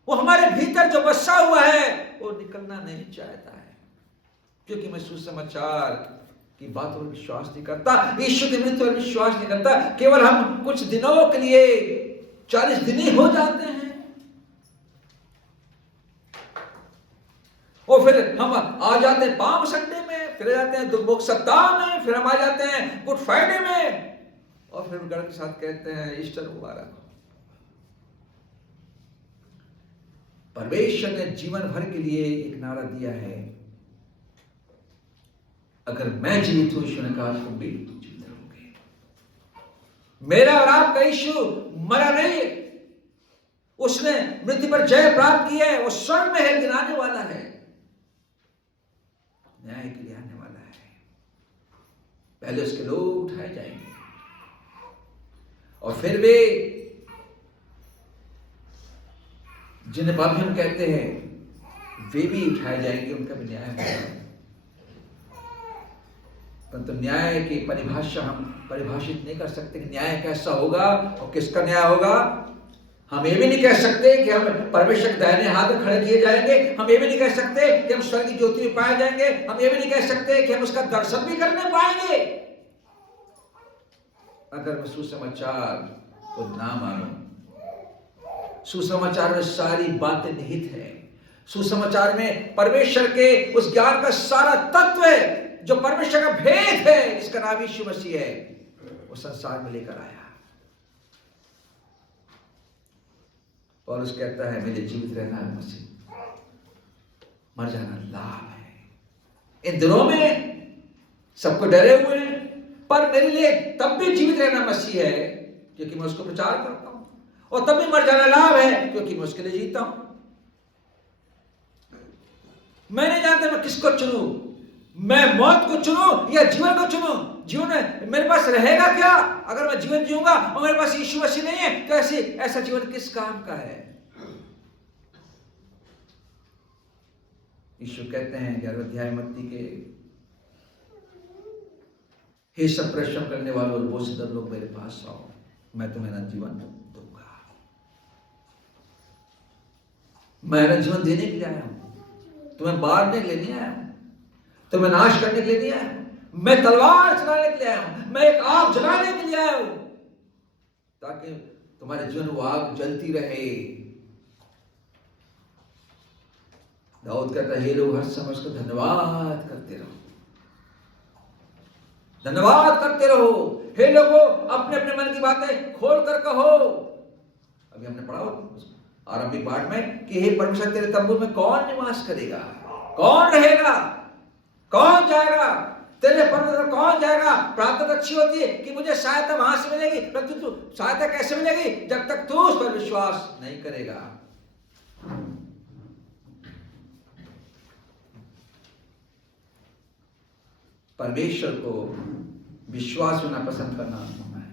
वो हमारे भीतर जो बसा हुआ है वो निकलना नहीं चाहता है, क्योंकि मैं सुसमाचार की बातों पर विश्वास नहीं करता, यीशु की मृत्यु पर विश्वास नहीं करता। केवल हम कुछ दिनों के लिए 40 दिन ही हो जाते हैं और फिर हम आ जाते हैं पाम संडे में, फिर आ जाते हैं दुर्भोग सप्ताह में, फिर हम आ जाते हैं गुड फ्राइडे में और फिर गढ़ के साथ कहते हैं ईस्टर मुबारक। परमेश्वर ने जीवन भर के लिए एक नारा दिया है, अगर मैं जीवित हूं, ईश्वर ने कहा तुम भी जीवित रहोगे। मेरा और आपका यीशु मरा नहीं, उसने मृत्यु पर जय प्राप्त की है, वो स्वर्ग में है, गिनाने वाला है, न्याय के लिए आने वाला है। पहले उसके लोग उठाए जाएंगे और फिर वे जिन्हें पापी हम कहते हैं वे भी उठाए जाएंगे, उनका भी न्याय होगा। परंतु न्याय की परिभाषा हम परिभाषित नहीं कर सकते कि न्याय कैसा होगा और किसका न्याय होगा। हम ये भी नहीं कह सकते कि हम परमेश्वर के दाहिने हाथ में खड़े किए जाएंगे, हम ये भी नहीं कह सकते कि हम स्वर्ग की ज्योति में पाए जाएंगे, हम ये भी नहीं कह सकते कि हम उसका दर्शन भी करने पाएंगे अगर मैं सुसमाचार को ना मानूं। सुसमाचार में सारी बातें निहित है, सुसमाचार में परमेश्वर के उस ज्ञान का सारा तत्व है जो परमेश्वर का भेद है, जिसका नाम यीशु मसीह है, वो संसार में लेकर आया। पौलुस कहता है मेरे जीवित रहना है मसीह, मर जाना लाभ है। इन दिनों में सबको डरे हुए हैं, पर मेरे लिए तब भी जीवित रहना मसीह है क्योंकि मैं उसको प्रचार करता हूं, और तब भी मर जाना लाभ है क्योंकि मैं उसके लिए जीता हूं। मैं नहीं जानता मैं किसको चुनूं, मैं मौत को चुनूं या जीवन को चुनूं। जीवन मेरे पास रहेगा क्या अगर मैं जीवन जीऊंगा और मेरे पास यीशु मसीह नहीं है, तो ऐसा जीवन किस काम का है। यीशु कहते हैं 11वें अध्याय मत्ती के, हे सब परिश्रम करने वालों और बोझिल लोग मेरे पास आओ, मैं तुम्हें नया जीवन दूंगा। मैं नया जीवन देने के लिए आया हूं, तुम्हें मारने के लिए नहीं आया हूं, तुम्हें नाश करने के लिए नहीं आया हूं। मैं तलवार चलाने के लिए आया हूं, मैं एक आग जलाने के लिए आया हूं, ताकि तुम्हारे जीवन वो आग जलती रहे। दाऊद कहता है हे लोग हर समय उसको धन्यवाद करते रहो, धन्यवाद करते रहो। हे लोगों अपने अपने मन की बातें खोल कर कहो। अभी हमने पढ़ा आरंभिक पाठ में कि हे परमेश्वर तेरे तंबू में कौन निवास करेगा, कौन रहेगा, कौन जाएगा, तेरे पर्वत पर कौन जाएगा। प्रार्थना तो अच्छी होती है कि मुझे सहायता वहां से मिलेगी, परंतु तू सहायता कैसे मिलेगी जब तक तू उस पर विश्वास नहीं करेगा। परमेश्वर को विश्वास होना पसंद करना होना है।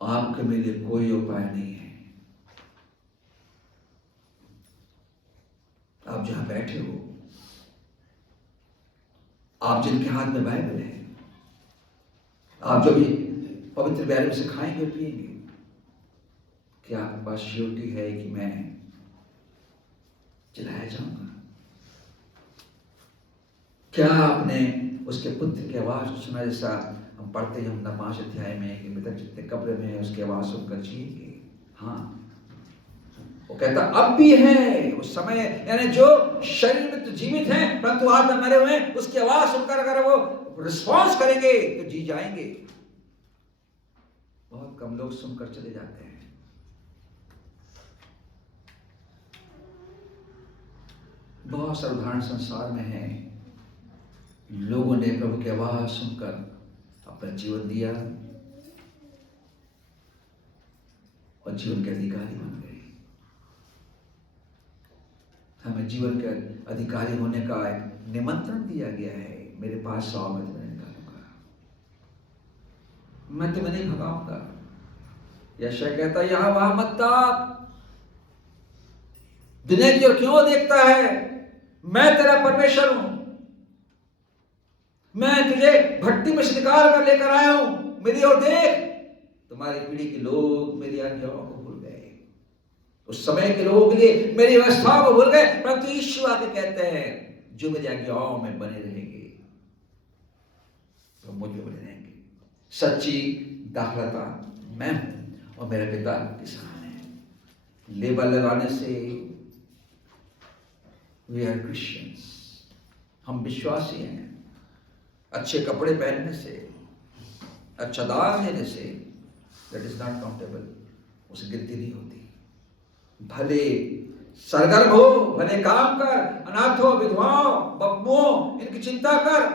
आपके मेरे लिए कोई उपाय नहीं है। आप जहां बैठे हो, आप जिनके हाथ में बाइबल है, आप जो भी पवित्र बैरम से खाएंगे पिएंगे, क्या आपके पास श्योरिटी है कि मैं चलाया जाऊंगा? क्या आपने उसके पुत्र की आवाज को सुना, जैसा हम पढ़ते हैं हम 5 अध्याय में कि मृतक जितने कब्र में है उसकी आवाज सुनकर जिएंगे। हाँ, वो कहता अब भी है उस समय, यानी जो शरीर में तो जीवित हैं परंतु आत्मा में मरे हुए हैं, उसकी आवाज सुनकर अगर वो रिस्पॉन्स करेंगे तो जी जाएंगे। बहुत कम लोग सुनकर चले जाते हैं। बहुत सारे उदाहरण संसार में हैं, लोगों ने प्रभु की आवाज सुनकर अपना जीवन दिया और जीवन के अधिकारी बन गए। हमें जीवन के अधिकारी होने का एक निमंत्रण दिया गया है। मेरे पास आओ, मैं तुम्हें निकालूंगा, मैं तुम्हें नहीं भगाऊंगा। यशायाह कहता है, यहां वहां मत ताक, दुनिया की ओर क्यों देखता है? मैं तेरा परमेश्वर हूं, मैं तुझे भट्टी में से निकाल कर लेकर आया हूं, मेरी ओर देख। तुम्हारी पीढ़ी के लोग मेरी आज्ञाओं को भूल गए, उस समय के लोगों के लिए मेरी व्यवस्था को भूल गए, परंतु यीशु आके कहते हैं, जो मेरी आज्ञाओं में बने रहेंगे तो मुझ में बने रहेंगे। सच्ची दाखलता मैं हूं और मेरे पिता किसान है। लेबल लगाने से वी आर क्रिश्चियंस, हम विश्वासी हैं। अच्छे कपड़े पहनने से, अच्छा दान देने से, दैट इज नॉट काउंटेबल, उसे गिनती नहीं होती। भले सरगर्म हो, भले काम कर, अनाथों, विधवाओं, बब्बुओं, इनकी चिंता कर।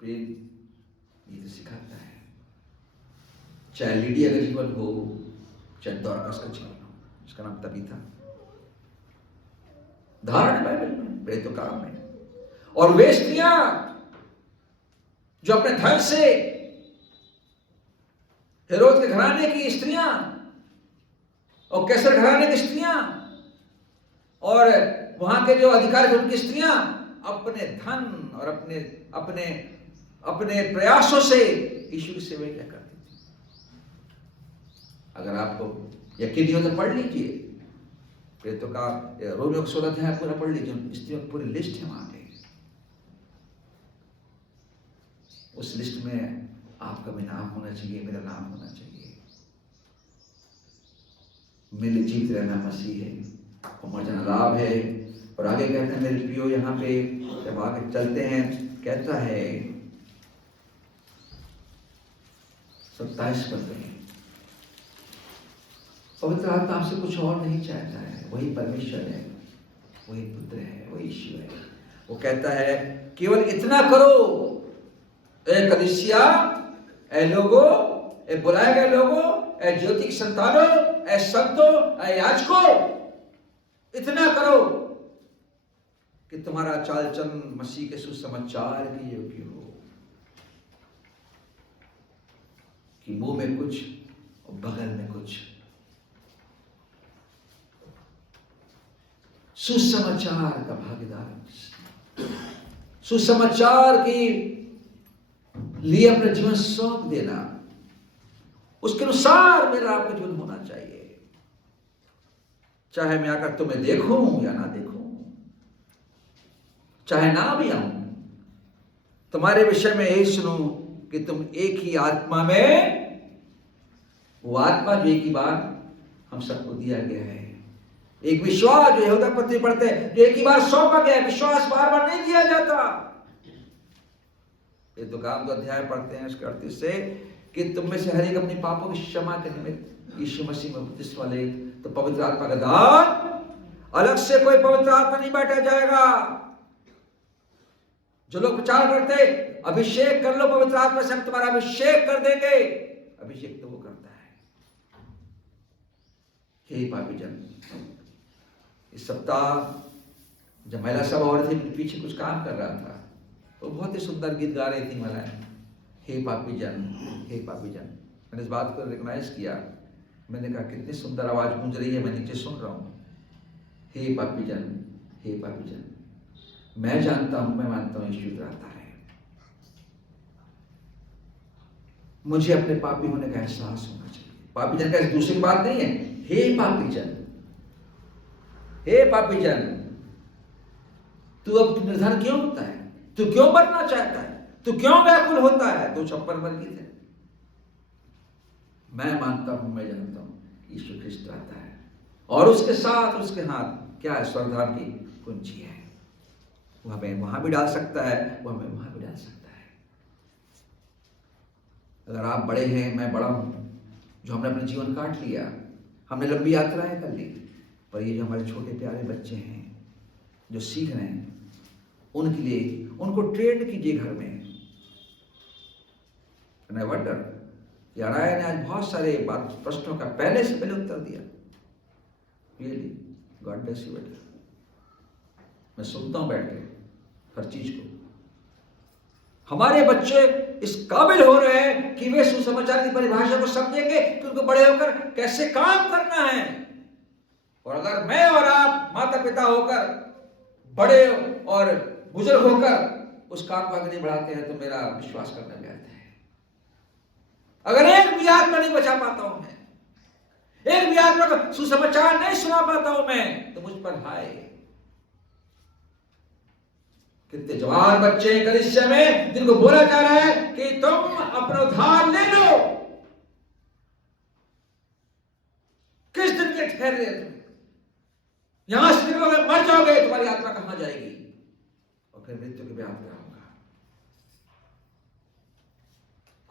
प्रेम ये तो सिखाता है। चाहे लीडिया का जीवन हो, चाहे दोरकस का जीवन हो, उसका नाम तभी था। धारण बाइबल में, प्रेम तो काम में। और वे स्त्रियां जो अपने धन से, हेरोद के घराने की स्त्रियां और कैसर घराने की स्त्रियां और वहां के जो अधिकारी थे उनकी स्त्रियां अपने धन और अपने प्रयासों से यीशु की सेवा क्या करती थी। अगर आपको यकीन नहीं हो तो पढ़ लीजिए, फिर तो का रोमियो 16 अध्याय पूरा पढ़ लीजिए, स्त्रियों की पूरी लिस्ट है वहां पे। उस लिस्ट में आपका भी नाम होना चाहिए, मेरा नाम होना चाहिए। मेरे जीवित रहना मसीह है और मर जाना लाभ है। और आगे कहते हैं मेरे प्रियो, यहाँ पे जब आगे चलते हैं कहता है 27 पद में, पवित्र आत्मा आपसे कुछ और नहीं चाहता है, वही परमेश्वर है, वही पुत्र है, वही यीशु है। वो कहता है केवल इतना करो, ए कलीसिया, ए लोगो, ए बुलाए गए लोगो, ए ज्योति की संतानों, ए संतों, ए याजकों, इतना करो कि तुम्हारा चाल चलन मसीह के सुसमाचार के योग्य हो, कि मुंह में कुछ और बगल में कुछ। सुसमाचार का भागीदार, सुसमाचार की लिए अपना जीवन सौंप देना, उसके अनुसार मेरा आपका जीवन होना चाहिए। चाहे मैं आकर तुम्हें देखूं या ना देखूं, चाहे ना भी आऊं, तुम्हारे विषय में यही सुनूं कि तुम एक ही आत्मा में, वो आत्मा जो एक ही बार हम सबको दिया गया है, एक विश्वास जो यहूदा पत्री पढ़ते हैं, जो एक ही बार सौंपा गया है, विश्वास बार बार नहीं दिया जाता। ये तो काम तो अध्याय पढ़ते हैं उसके 38 से कि तुम में से हर एक अपने पापों की क्षमा के निमित्त यीशु मसीह में बपतिस्मा ले, तो पवित्र आत्मा का दान, अलग से कोई पवित्र आत्मा नहीं बांटा जाएगा। जो लोग प्रचार करते अभिषेक कर लो पवित्र आत्मा से, हम तुम्हारा अभिषेक कर देंगे, अभिषेक तो वो करता है। हे पापी जन, इस सप्ताह जब महिला सभा हो रही थी, पीछे कुछ काम कर रहा था, तो बहुत ही सुंदर गीत गा रही थी महिलाएं, हे पापी जन, हे पापी जन। मैंने इस बात को रिकॉग्नाइज किया, मैंने कहा कितनी सुंदर आवाज गूंज रही है, मैं नीचे सुन रहा हूं, हे पापी जन, हे पापी जन। मैं जानता हूं, मैं मानता हूं यीशु रहता है, मुझे अपने पापी होने का एहसास होना चाहिए। पापी जन का दूसरी बात नहीं है, हे पापी जन, हे पापी जन, तू अब निर्धन क्यों होता है, तू क्यों बनना चाहता है, तू क्यों व्याकुल होता है? 256 वर्गीत है। मैं मानता हूं, मैं जानता हूं यीशु ख्रिस्त रहता है, और उसके साथ उसके हाथ क्या है? स्वर्गधाम की कुंजी है। वो हमें वहां भी डाल सकता है, वो हमें वहां भी डाल सकता है। अगर आप बड़े हैं, मैं बड़ा हूं, जो हमने अपना जीवन काट लिया, हमने लंबी यात्राएं कर ली, पर ये जो हमारे छोटे प्यारे बच्चे हैं जो सीख रहे हैं, उनके लिए उनको ट्रेन कीजिए घर में। आई वंडर कि अराया ने आज बहुत सारे प्रश्नों का पहले से पहले उत्तर दिया। रियली गॉड ब्लेस यू बेटा। मैं सुनता हूं बैठ के हर चीज को। हमारे बच्चे इस काबिल हो रहे हैं कि वे सुसमाचार की परिभाषा को समझेंगे कि उनको बड़े होकर कैसे काम करना है। और अगर मैं और आप माता पिता होकर, बड़े और बुजुर्ग होकर उस काम को आगे नहीं बढ़ाते हैं तो मेरा विश्वास करना व्यर्थ है। अगर एक भी आत्मा नहीं बचा पाता हूं मैं, एक भी आत्मा को सुसमाचार नहीं सुना पाता हूं मैं, तो मुझ पर हाय। कितने जवान बच्चे हैं कलीसिया में जिनको बोला जा रहा है कि तुम अपना उद्धार ले लो। किस दिन के ठहरे तुम? यहां से निकलोगे मर जाओगे, तुम्हारी आत्मा कहां जाएगी? और फिर मृत्यु के ब्याह क्या होगा?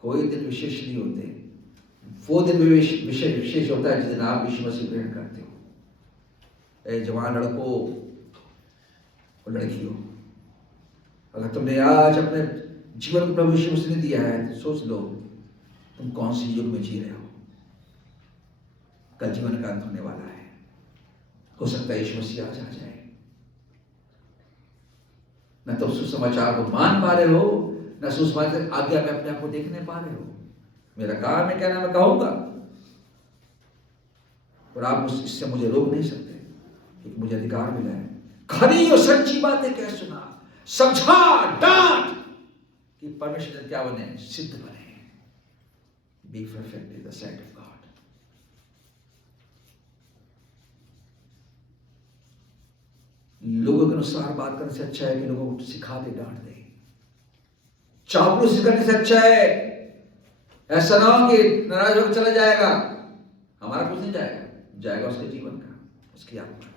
कोई दिन विशेष नहीं होते, वो दिन विशेष होता है जिस दिन आप यीशु मसीह ग्रहण करते हो। ए जवान लड़कों और लड़कियों, अगर तुमने आज अपने जीवन को प्रभु यीशु मसीह ने दिया है तो सोच लो तुम कौन सी युग में जी रहे हो। कल जीवन का अंत होने वाला है। हो सकता है यीशु मसीह आज आ जाए। न तो सुसमाचार को मान पा रहे हो, न सुसमाचार आज्ञा में अपने आप को देखने पा रहे हो। मेरा काम है कहना, मैं कहूंगा और आप इससे मुझे रोक नहीं सकते क्योंकि मुझे अधिकार मिला है। खरी और सच्ची बातें कह सुना, समझा, डांट कि परमेश्वर क्या बने, सिद्ध बने। Be perfect in the site of God. लोगों के अनुसार बात करने से अच्छा है कि लोगों को सिखा दे, डांट दे। चापलूसी करने से अच्छा है, ऐसा ना हो कि नाराज होकर चला जाएगा। हमारा कुछ नहीं जाएगा, जाएगा उसके जीवन का, उसकी आत्मा का।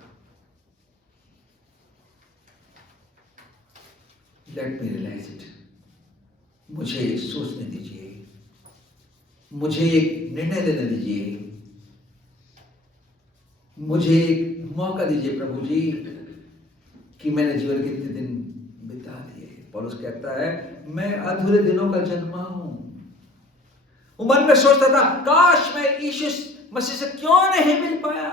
Let me realise it. मुझे सोचने दीजिए, मुझे एक निर्णय लेने दीजिए, मुझे एक मौका दीजिए प्रभु जी कि मैंने जीवन के इतने दिन बिता दिए। पौलुस कहता है मैं अधूरे दिनों का जन्मा हूं। वो मन में सोचता था काश मैं यीशु मसीह से क्यों नहीं मिल पाया,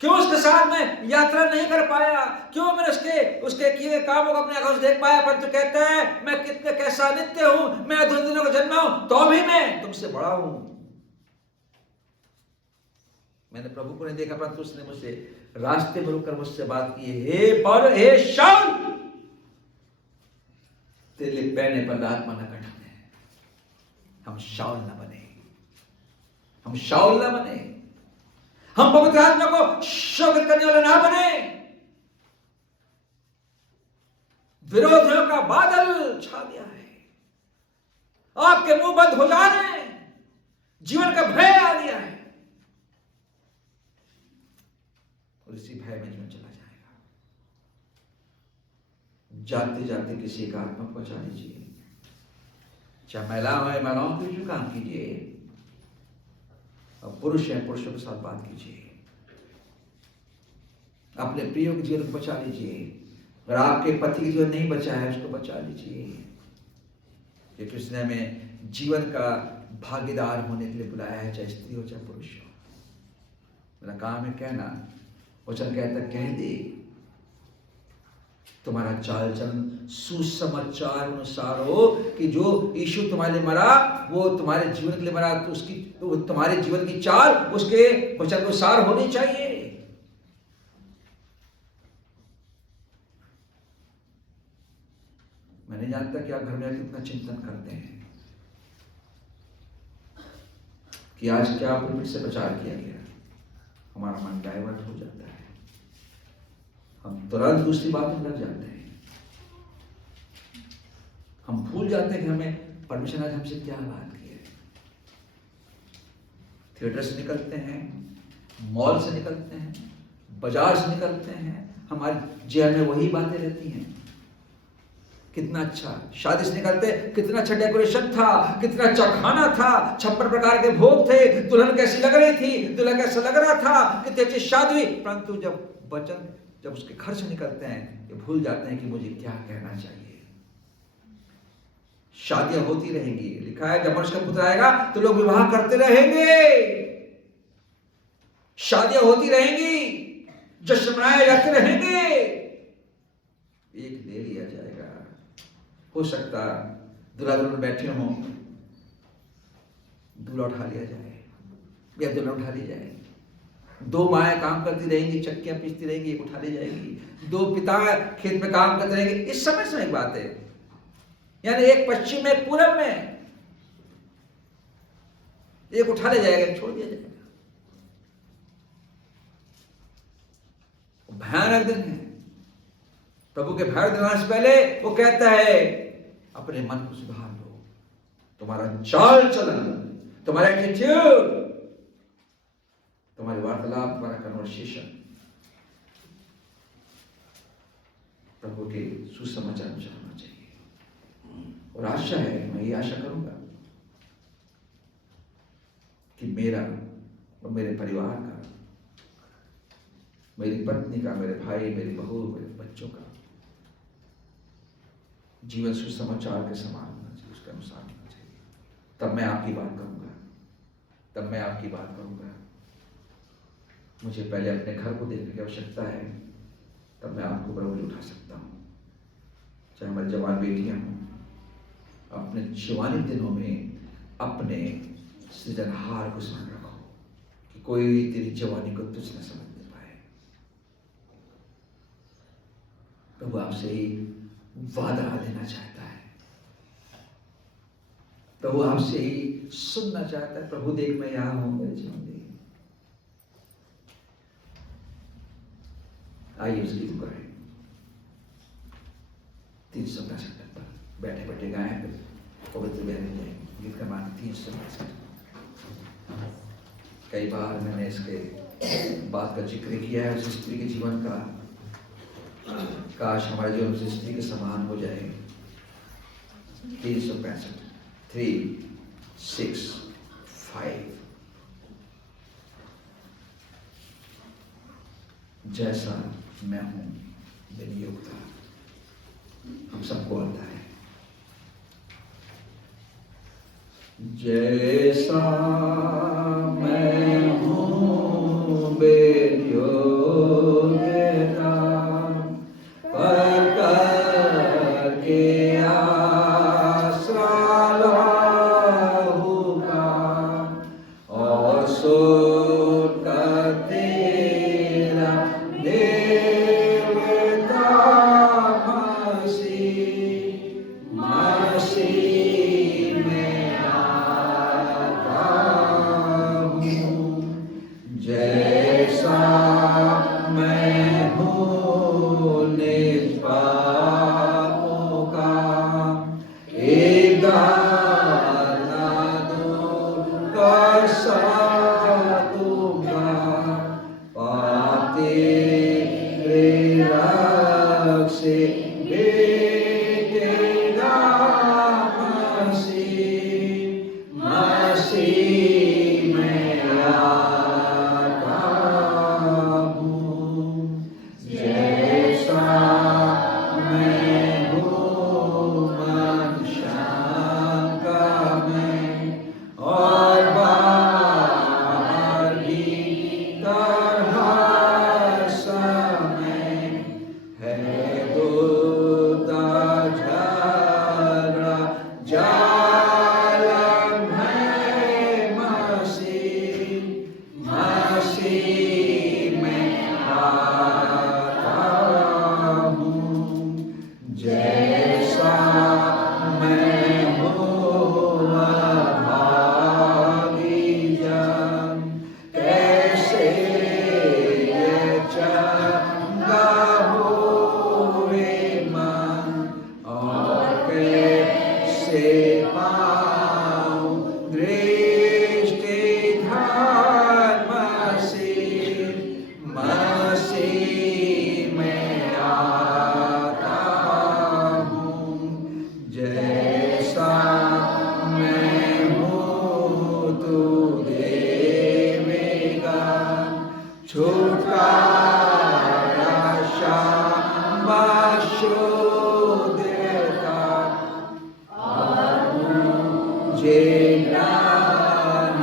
क्यों उसके साथ में यात्रा नहीं कर पाया, क्यों मैंने उसके किए कामों को अपने आंखों से देख पाया। परंतु कहता है मैं कितने कैसा नित्य हूं, मैं अधूरे दिनों का जन्मा हूं, तो भी मैं तुमसे बड़ा हूं। मैंने प्रभु को नहीं देखा परंतु उसने मुझसे रास्ते में रुककर मुझसे बात की, हे पौलुस, हे शाऊल, तेरे पैने पर आत्मा न कठिन है। हम शाऊल न बने, हम शाऊल न बने, हम पवित्र आत्मा को शोभित करने वाले ना बने। विरोधियों का बादल छा गया है, आपके मुंह बंद हो जा रहे हैं, जीवन का भय आ गया है और इसी भय में जीवन चला जाएगा। जाते जाते किसी एक आत्मा को बचा लीजिए, चाहे महिला हो या महिलाओं के जो काम कीजिए। अब पुरुष हैं, पुरुषों के साथ बात कीजिए, अपने प्रियो के जीवन को बचा लीजिए। अगर आपके पति के जीवन नहीं बचा है उसको बचा लीजिए, क्योंकि उसने हमें जीवन का भागीदार होने के लिए बुलाया है, चाहे स्त्री हो चाहे पुरुष हो। मेरा काम है कहना, वचन कहता कह दे तुम्हारा चाल चलन सुसमाचार अनुसार हो कि जो यीशु तुम्हारे लिए मरा वो तुम्हारे जीवन के लिए मरा, तो तुम्हारे जीवन की चाल उसके वचन अनुसार होनी चाहिए। मैं नहीं जानता कि आप घर में कितना चिंतन करते हैं कि आज क्या पुलपिट से प्रचार किया गया। हमारा मन डाइवर्ट हो जाता है, हम तुरंत दूसरी बात में लग जाते हैं। हम भूल जाते हैं कि हमें परमेश्वर आज हमसे क्या बात की है। थिएटर से निकलते हैं, मॉल से निकलते हैं, बाजार से निकलते हैं, हमारी जेब में वही बातें रहती हैं। कितना अच्छा शादी से निकलते, कितना अच्छा डेकोरेशन था, कितना अच्छा खाना था, 56 प्रकार के भोग थे, दुल्हन कैसी लग रही थी, दुल्हन कैसा लग रहा था, कितनी अच्छी शादी हुई। परंतु जब उसके घर से निकलते हैं, ये भूल जाते हैं कि मुझे क्या कहना चाहिए। शादियां होती रहेंगी, लिखा है जब मनुष्य का पुत्र आएगा तो लोग विवाह करते रहेंगे, शादियां होती रहेंगी, जश्न मनाए जाते रहेंगे। एक ले लिया जाएगा, हो सकता दूल्हा दुल्हन बैठे हों, दूल्हा उठा लिया जाए या दुल्हन उठा ली जाए। दो माएं काम करती रहेंगी, चक्कियां पीसती रहेंगी, एक उठा ली जाएगी। दो पिता खेत में काम करते रहेंगे। इस समय से एक बात है, यानी एक पश्चिम में, एक पूरब में, एक उठा लिया जाएगा, एक छोड़ दिया जाएगा। भयानक दिन है। प्रभु के भयानक दिन आने से पहले वो कहता है अपने मन को सुधार लो, तुम्हारा चाल चलन, तुम्हारा एटीट्यूड, तुम्हारी वार्तालाप, तुम्हारा कन्वर्सेशन प्रभु के सुसमाचार में होना चाहिए। और आशा है, मैं ये आशा करूंगा कि मेरा और मेरे परिवार का, मेरी पत्नी का, मेरे भाई, मेरी बहू, मेरे बच्चों का जीवन सुसमाचार के समान होना चाहिए, उसके अनुसार होना चाहिए। तब मैं आपकी बात करूंगा, तब मैं आपकी बात करूंगा। मुझे पहले अपने घर को देखने की आवश्यकता है, तब मैं आपको प्रभु उठा सकता हूँ। चाहे हमारी जवान बेटियां हों, अपने जवानी दिनों में अपने सृजनहार को स्मरण रखो कि कोई तेरी जवानी को तुझ न समझ नहीं पाए। प्रभु आपसे ही वादा लेना चाहता है, प्रभु आपसे ही सुनना चाहता है। प्रभु देख, मैं यहां हूं, मेरे जीवन में आइए उस गीत करें। 365 पर बैठे बैठे गाएं, पवित्र बहन जाएंगे। गीत का मान 365। कई बार मैंने इसके बात का जिक्र किया है, उस स्त्री के जीवन का। काश हमारे जीवन उस स्त्री के समान हो जाए। 365 3 6 5। जैसा मैं हूं विनियोक्ता, हम सबको आता है। जैसा मैं हूं विनियोक्ता, पर करके आसरा लहू का, और सुन कर तेरा देवता मसीह में आता हूँ। जैसा मैं हूँ निष्पापों का, एक दाना दूंगा दूंगा, पाप तेरे रग से बेटेगा मसीह में आता हूँ। जैसा मैं हूँ मनुष्य का मैं, और बाहर भीतर हर समय है दूधा झगड़ा जालम है मसीह में आता हूँ। जैसा मैं हूँ अभागी जन, कैसे ये चंगा होवे मन, और कैसे पाऊं दृष्टि ध्यान मसीह में आता हूँ। मुझे ग्रहण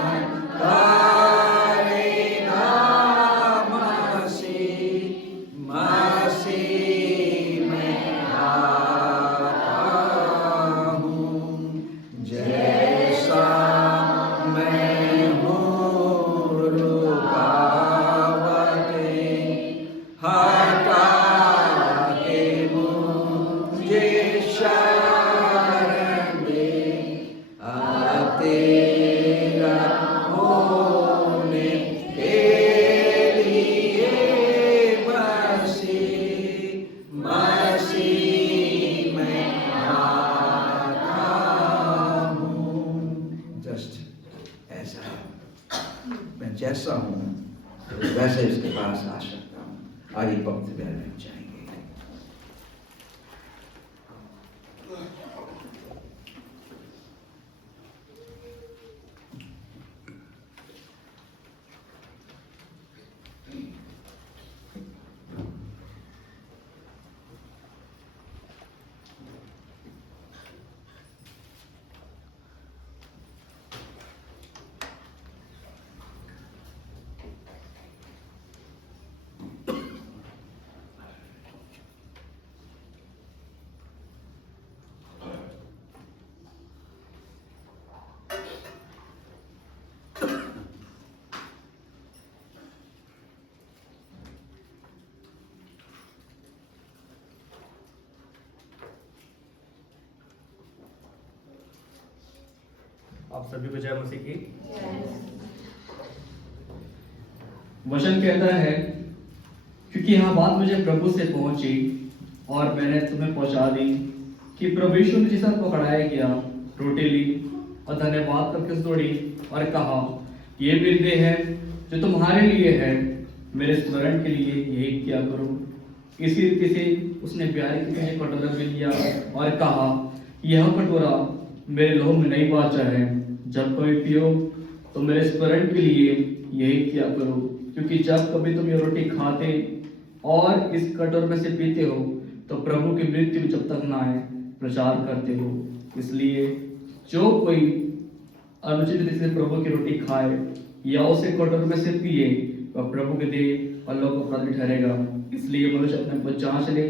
करेगा मसीह में आता हूँ। जैसा मैं हूँ रुकावटें हटा के मुझे शरण दे। तेरा होने के लिए मसीह में आता हूँ। जस्ट ऐसा है, मैं जैसा हूँ वैसे उसके पास आ सकता हूँ। आगे वक्त में जाएंगे। आप सभी को जय मसीह की। वचन कहता है, क्योंकि यह बात मुझे प्रभु से पहुंची और मैंने तुम्हें पहुंचा दी कि प्रभु यीशु ने जिस हाथ पकड़ाया गया, रोटी ली और धन्यवाद करके तोड़ी और कहा, ये मेरी देह है जो तुम्हारे लिए है, मेरे स्मरण के लिए यही किया करो। इसी रीति से उसने प्यारे की तरह कटोरा भी लिया और कहा, यह कटोरा मेरे लहू में नई वाचा है, जब कभी पियो तो मेरे स्मरण के लिए यही किया करो। क्योंकि जब कभी तुम ये रोटी खाते और इस कटोरे में से पीते हो तो प्रभु की मृत्यु जब तक ना आए प्रचार करते हो। इसलिए जो कोई अनुचित रीति से प्रभु की रोटी खाए या उसे कटोरे में से पिए वह प्रभु के देह और लोग अपराधी ठहरेगा। इसलिए मनुष्य अपने को जांच ले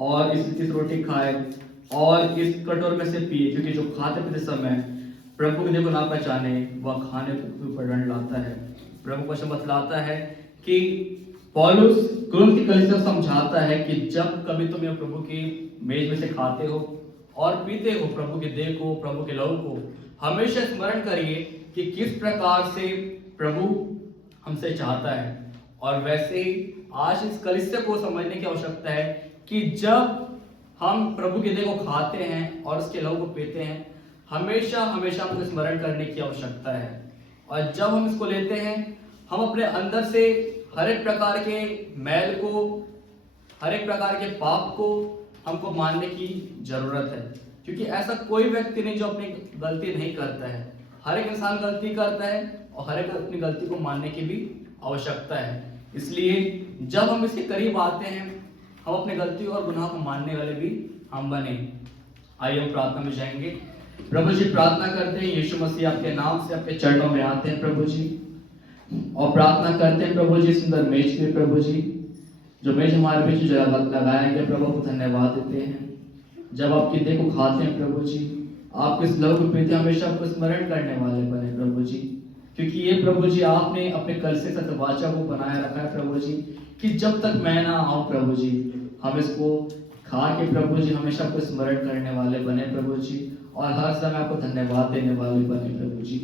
और इस रीति से रोटी खाए और इस कटोरे में से पिए, क्योंकि जो खाते पीते समय प्रभु के देह को ना पहचाने वह खाने पर दंड लाता है। प्रभु वचन बतलाता है कि पौलुस कुरिन्थ की कलीसिया को समझाता है कि जब कभी तुम यह प्रभु की मेज में से खाते हो और पीते हो प्रभु के देह को, प्रभु के लहू को, हमेशा स्मरण करिए कि किस प्रकार से प्रभु हमसे चाहता है। और वैसे ही आज इस कलीसिया को समझने की आवश्यकता है कि जब हम प्रभु के देह को खाते हैं और उसके लहू को पीते हैं, हमेशा हमेशा हमको स्मरण करने की आवश्यकता है। और जब हम इसको लेते हैं, हम अपने अंदर से हर एक प्रकार के मैल को, हर एक प्रकार के पाप को हमको मानने की जरूरत है। क्योंकि ऐसा कोई व्यक्ति नहीं जो अपनी गलती नहीं करता है। हर एक इंसान गलती करता है और हर एक अपनी गलती को मानने की भी आवश्यकता है। इसलिए जब हम इसके करीब आते हैं, हम अपनी गलती और गुनाह को मानने वाले भी हम बने। आइए हम प्रार्थना में जाएंगे। प्रभु जी, प्रार्थना करते हैं यीशु मसीह आपके नाम से आपके चरणों में आते हैं प्रभु जी, और प्रार्थना करते हैं प्रभु जी सुंदर मेज के प्रभु जी, जो मेज हमारे बीच जो लगाया गया प्रभु को धन्यवाद देते हैं। जब आपकी देह को खाते हैं प्रभु जी, आप इस लहू को पीते हमेशा आपको स्मरण करने वाले बने प्रभु जी। क्योंकि ये प्रभु जी आपने अपने कलीसिया से वाचा को बनाए रखा है प्रभु जी, कि जब तक मैं ना आऊं प्रभु जी, हम इसको खा के प्रभु जी हमेशा आपको स्मरण करने वाले बने प्रभु जी, और हर समय आपको धन्यवाद देने वाले बने प्रभु जी।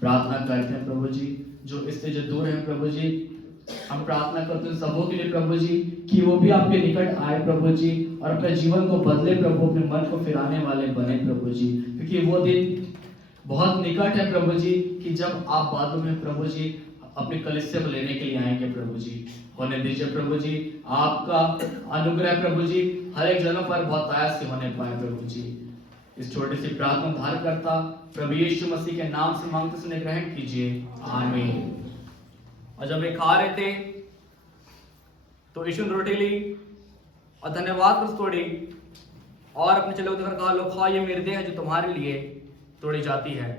प्रार्थना करते हैं प्रभु जी, जो इससे जो दूर है प्रभु जी, हम प्रार्थना करते हैं सबों के लिए प्रभु जी, कि वो भी आपके निकट आए प्रभु जी, और अपने जीवन को बदले प्रभु, अपने मन को फिराने वाले बने प्रभु जी। क्योंकि वो दिन बहुत निकट है प्रभु जी, कि जब आप बादलों में प्रभु जी अपने कलीसिया को लेने के लिए आएंगे प्रभु जी। होने दीजिए प्रभु जी, आपका अनुग्रह प्रभु जी हर एक जनों पर बहुत आयास से होने पाए प्रभु जी। इस छोटी सी प्रार्थना धार करता प्रभु यीशु मसीह के नाम से मांगते सुने ग्रहण कीजिए, आमीन। और जब वे खा रहे थे तो यीशु ने रोटी ली और धन्यवाद कर तोड़ी और अपने चले उधर कहा, लो खाओ, ये मेरी देह है जो तुम्हारे लिए तोड़ी जाती है।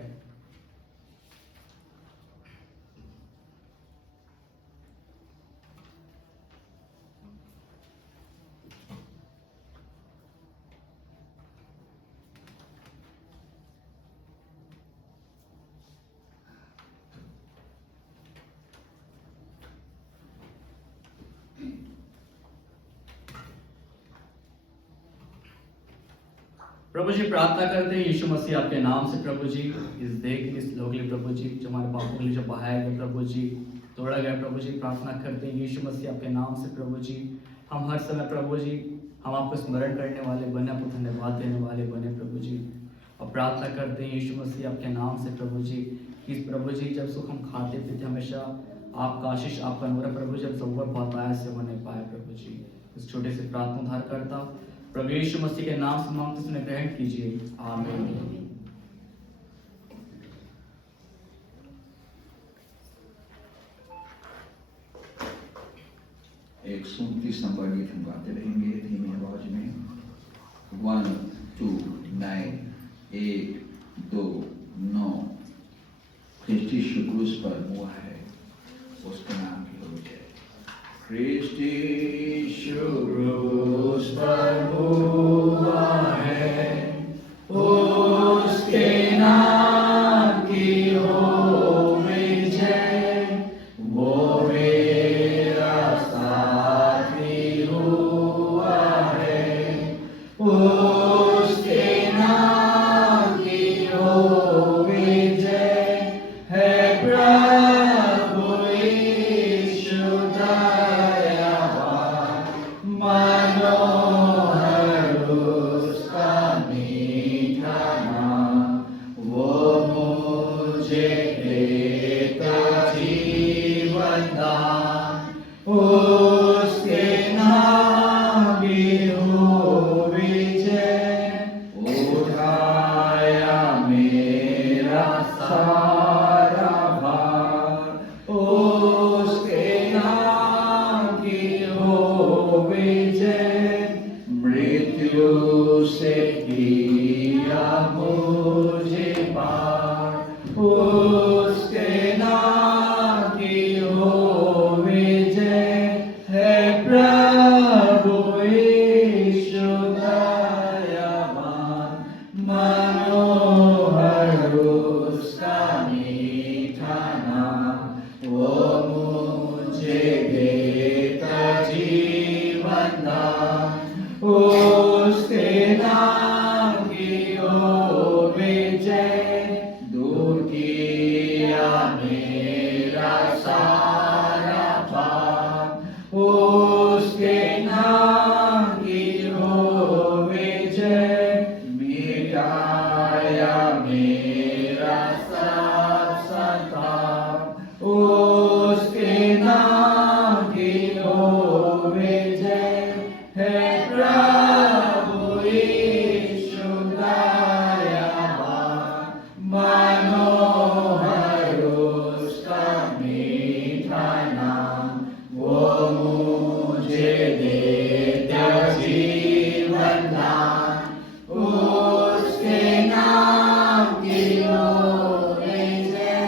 प्रभु जी प्रार्थना करते हैं यीशु मसीह आपके नाम से प्रभु जी, इस देह के लिए, इस लोक के लिए प्रभु जी, जो हमारे पापों के लिए जो बहाया गया प्रभु जी, तोड़ा गया प्रभु जी, प्रार्थना करते हैं यीशु मसीह आपके नाम से प्रभु जी। हम हर समय प्रभु जी हम आपको स्मरण करने वाले बने, आपको धन्यवाद देने वाले बने प्रभु जी, और प्रार्थना करते हैं यीशु मसीह आपके नाम से प्रभु जी कि प्रभु जी जब सुख हम खाते पीते हमेशा आपका आशीष आपका नूर प्रभु जी, हम बहुत आया से होने पाए प्रभु जी। इस छोटे से प्रार्थना उद्धार करता प्रभु यीशु मसीह के नाम से मांगते सुने ग्रहण कीजिए, आमीन। एक 37 नंबर गीत हम गाते रहेंगे धीमी आवाज में। 1 2 9 1 2 9। क्रिस्टी क्रूस पर हुआ है, उसके नाम की हो जाए। क्रिस्टी क्रूस पर हुआ है, उसके नाम की हो विजय, वो मेरा साथी हुआ है, उसके नाम की हो विजय है। प्रभु यीशु दयावान, मनोहर उसका मीठा नाम, वो मुझे देता जीवन दान, उसके नाम की हो विजय, उठाया मेरा सारा भार, उसके नाम की हो विजय, मृत्यु से किया मुझे पार, उसके नाम की हो विजय है। प्रभु यीशु दयावान, मनोहर उसका मीठा नाम, वो मुझे देता जीवन दान, उसके नाम की हो विजय, दूर किया मेरा सारा पाप, उसके नाम की हो विजय, मिटाया मेरा सब संताप, उसके नाम की हो विजय है। प्रभु यीशु दयावान, मनोहर उसका मीठा नाम, वो मुझे देता जीवन दान, उसके नाम की हो विजय।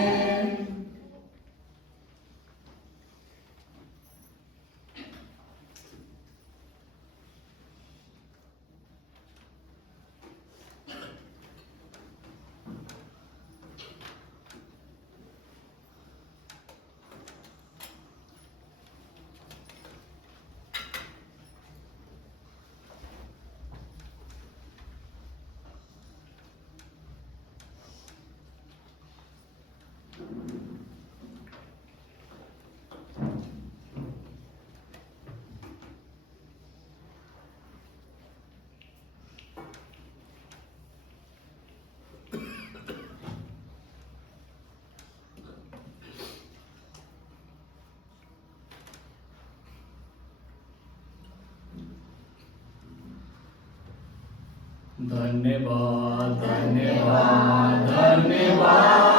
धन्यवाद धन्यवाद धन्यवाद,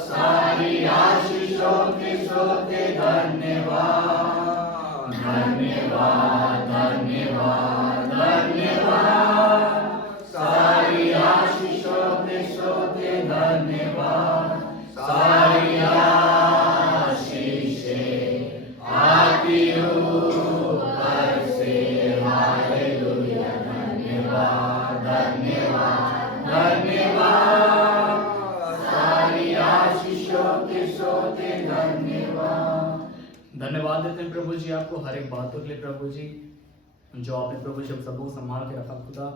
सारी आशीषों के सोते धन्यवाद धन्यवाद धन्यवाद धन्यवाद, सारी आशीषों के धन्यवाद देते हैं प्रभु जी आपको हर एक बातों के लिए प्रभु जी, जो आपने प्रभु जी सबको संभाल के रखा खुदा,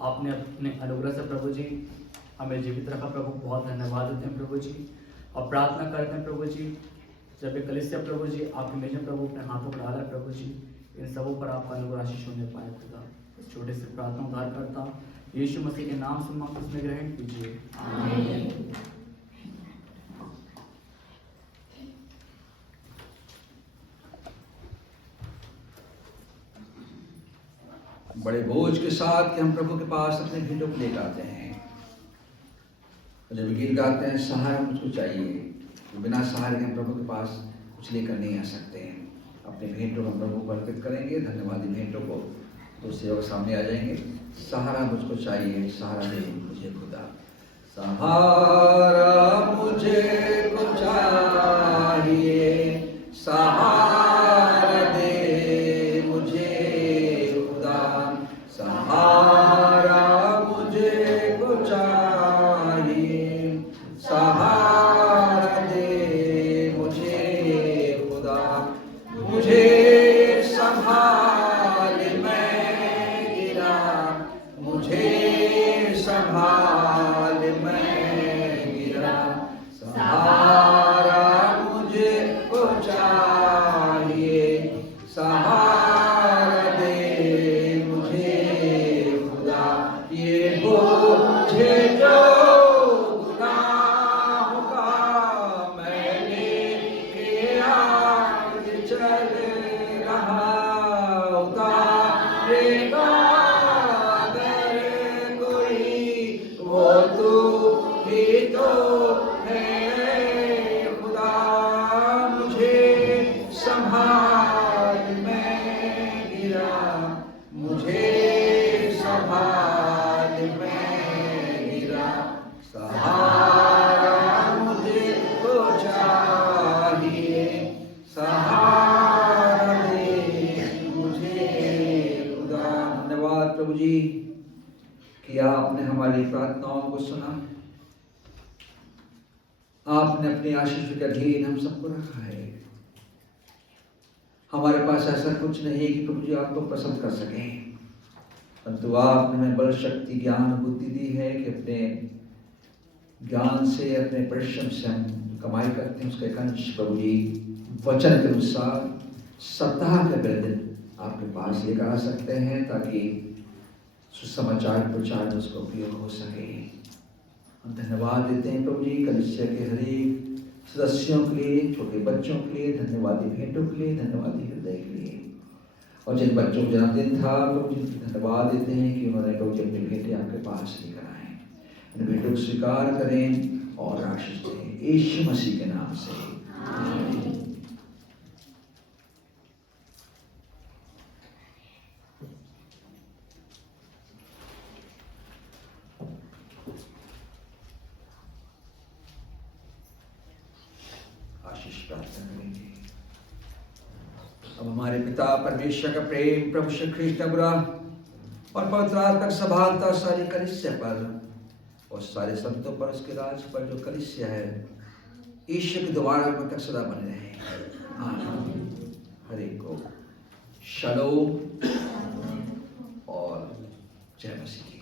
आपने अपने अनुग्रह से प्रभु जी हमें जीवित रखा प्रभु, बहुत धन्यवाद देते हैं प्रभु जी। और प्रार्थना करते हैं प्रभु जी, जब ये कलीसिया प्रभु जी आपके मेजर प्रभु अपने हाथों पर डाला है प्रभु जी, इन सबों पर आपका अनुग्रह आशीष होने पाए खुदा। इस छोटे से प्रार्थना उद्धार करता यीशु मसीह के नाम से मांगते इसमें ग्रहण कीजिए, आमीन। बड़े बोझ के साथ कि हम प्रभु के पास अपने भेंटों को लेकर आते हैं। जब गीत गाते हैं सहारा मुझको चाहिए, तो बिना सहारे के हम प्रभु के पास कुछ लेकर नहीं आ सकते हैं। अपने भेंटों को हम प्रभु को अर्पित करेंगे, धन्यवादी भेंटों को। तो सेवक सामने आ जाएंगे। सहारा मुझको चाहिए, सहारा दे मुझे खुदा, सहारा मुझे को चाहिए, सहारा दे मुझे खुदा, सहारा मुझे को चाहिए, सहारा दे मुझे खुदा, मुझे संभाल मैं गिरा, मुझे संभाल मैं गिरा, सहारा मुझे को चाहिए, सहारा दे मुझे खुदा। ये मुझे जो गुनाहों का मैंने किया चल रहा, उतारेगा अगर कोई वो तू ही तो है खुदा। मुझे संभाल मैं गिरा, मुझे संभाल मैं गिरा, सहारा मुझे को चाहिए, सहारा दे मुझे खुदा। धन्यवाद प्रभु जी कि आपने हमारी प्रार्थनाओं को सुना, आपने अपनी आशीष के अधीन हम सबको रखा है। हमारे पास ऐसा कुछ नहीं है कि प्रभु जी आपको पसंद कर सकें, परंतु आपने हमें बल, शक्ति, ज्ञान, बुद्धि दी है कि अपने ज्ञान से, अपने परिश्रम से हम कमाई करते हैं। उसका एक अंश प्रभु जी वचन के अनुसार सप्ताह के पहले दिन आपके पास लेकर आ सकते हैं, ताकि सुसमाचार प्रचार में उसका उपयोग हो सके। हम धन्यवाद देते हैं प्रभु जी कलीसिया के हर एक सदस्यों के लिए, छोटे बच्चों के लिए, धन्यवादी भेंटों के लिए, धन्यवादी हृदय के लिए। और जिन बच्चों को जन्मदिन था प्रभु जी धन्यवाद देते हैं कि उन्होंने प्रभु जी अपने भेंटे आपके पास लेकर आए। इन भेंटों को स्वीकार करें और आशीष दें यीशु मसीह के नाम से, आमीन। आशीष प्रार्थना करेंगे। अब हमारे पिता परमेश्वर का प्रेम, प्रभु श्री कृष्ण का बुरा और पवित्र आत्मा की सभानता सारी कलीसिया पर और सारे संतों पर, उसके राज पर जो कलीसिया है, ईश्वर के द्वारा तक सदा बने रहे, आमीन। हर एक को शलोम और जय मसीह की।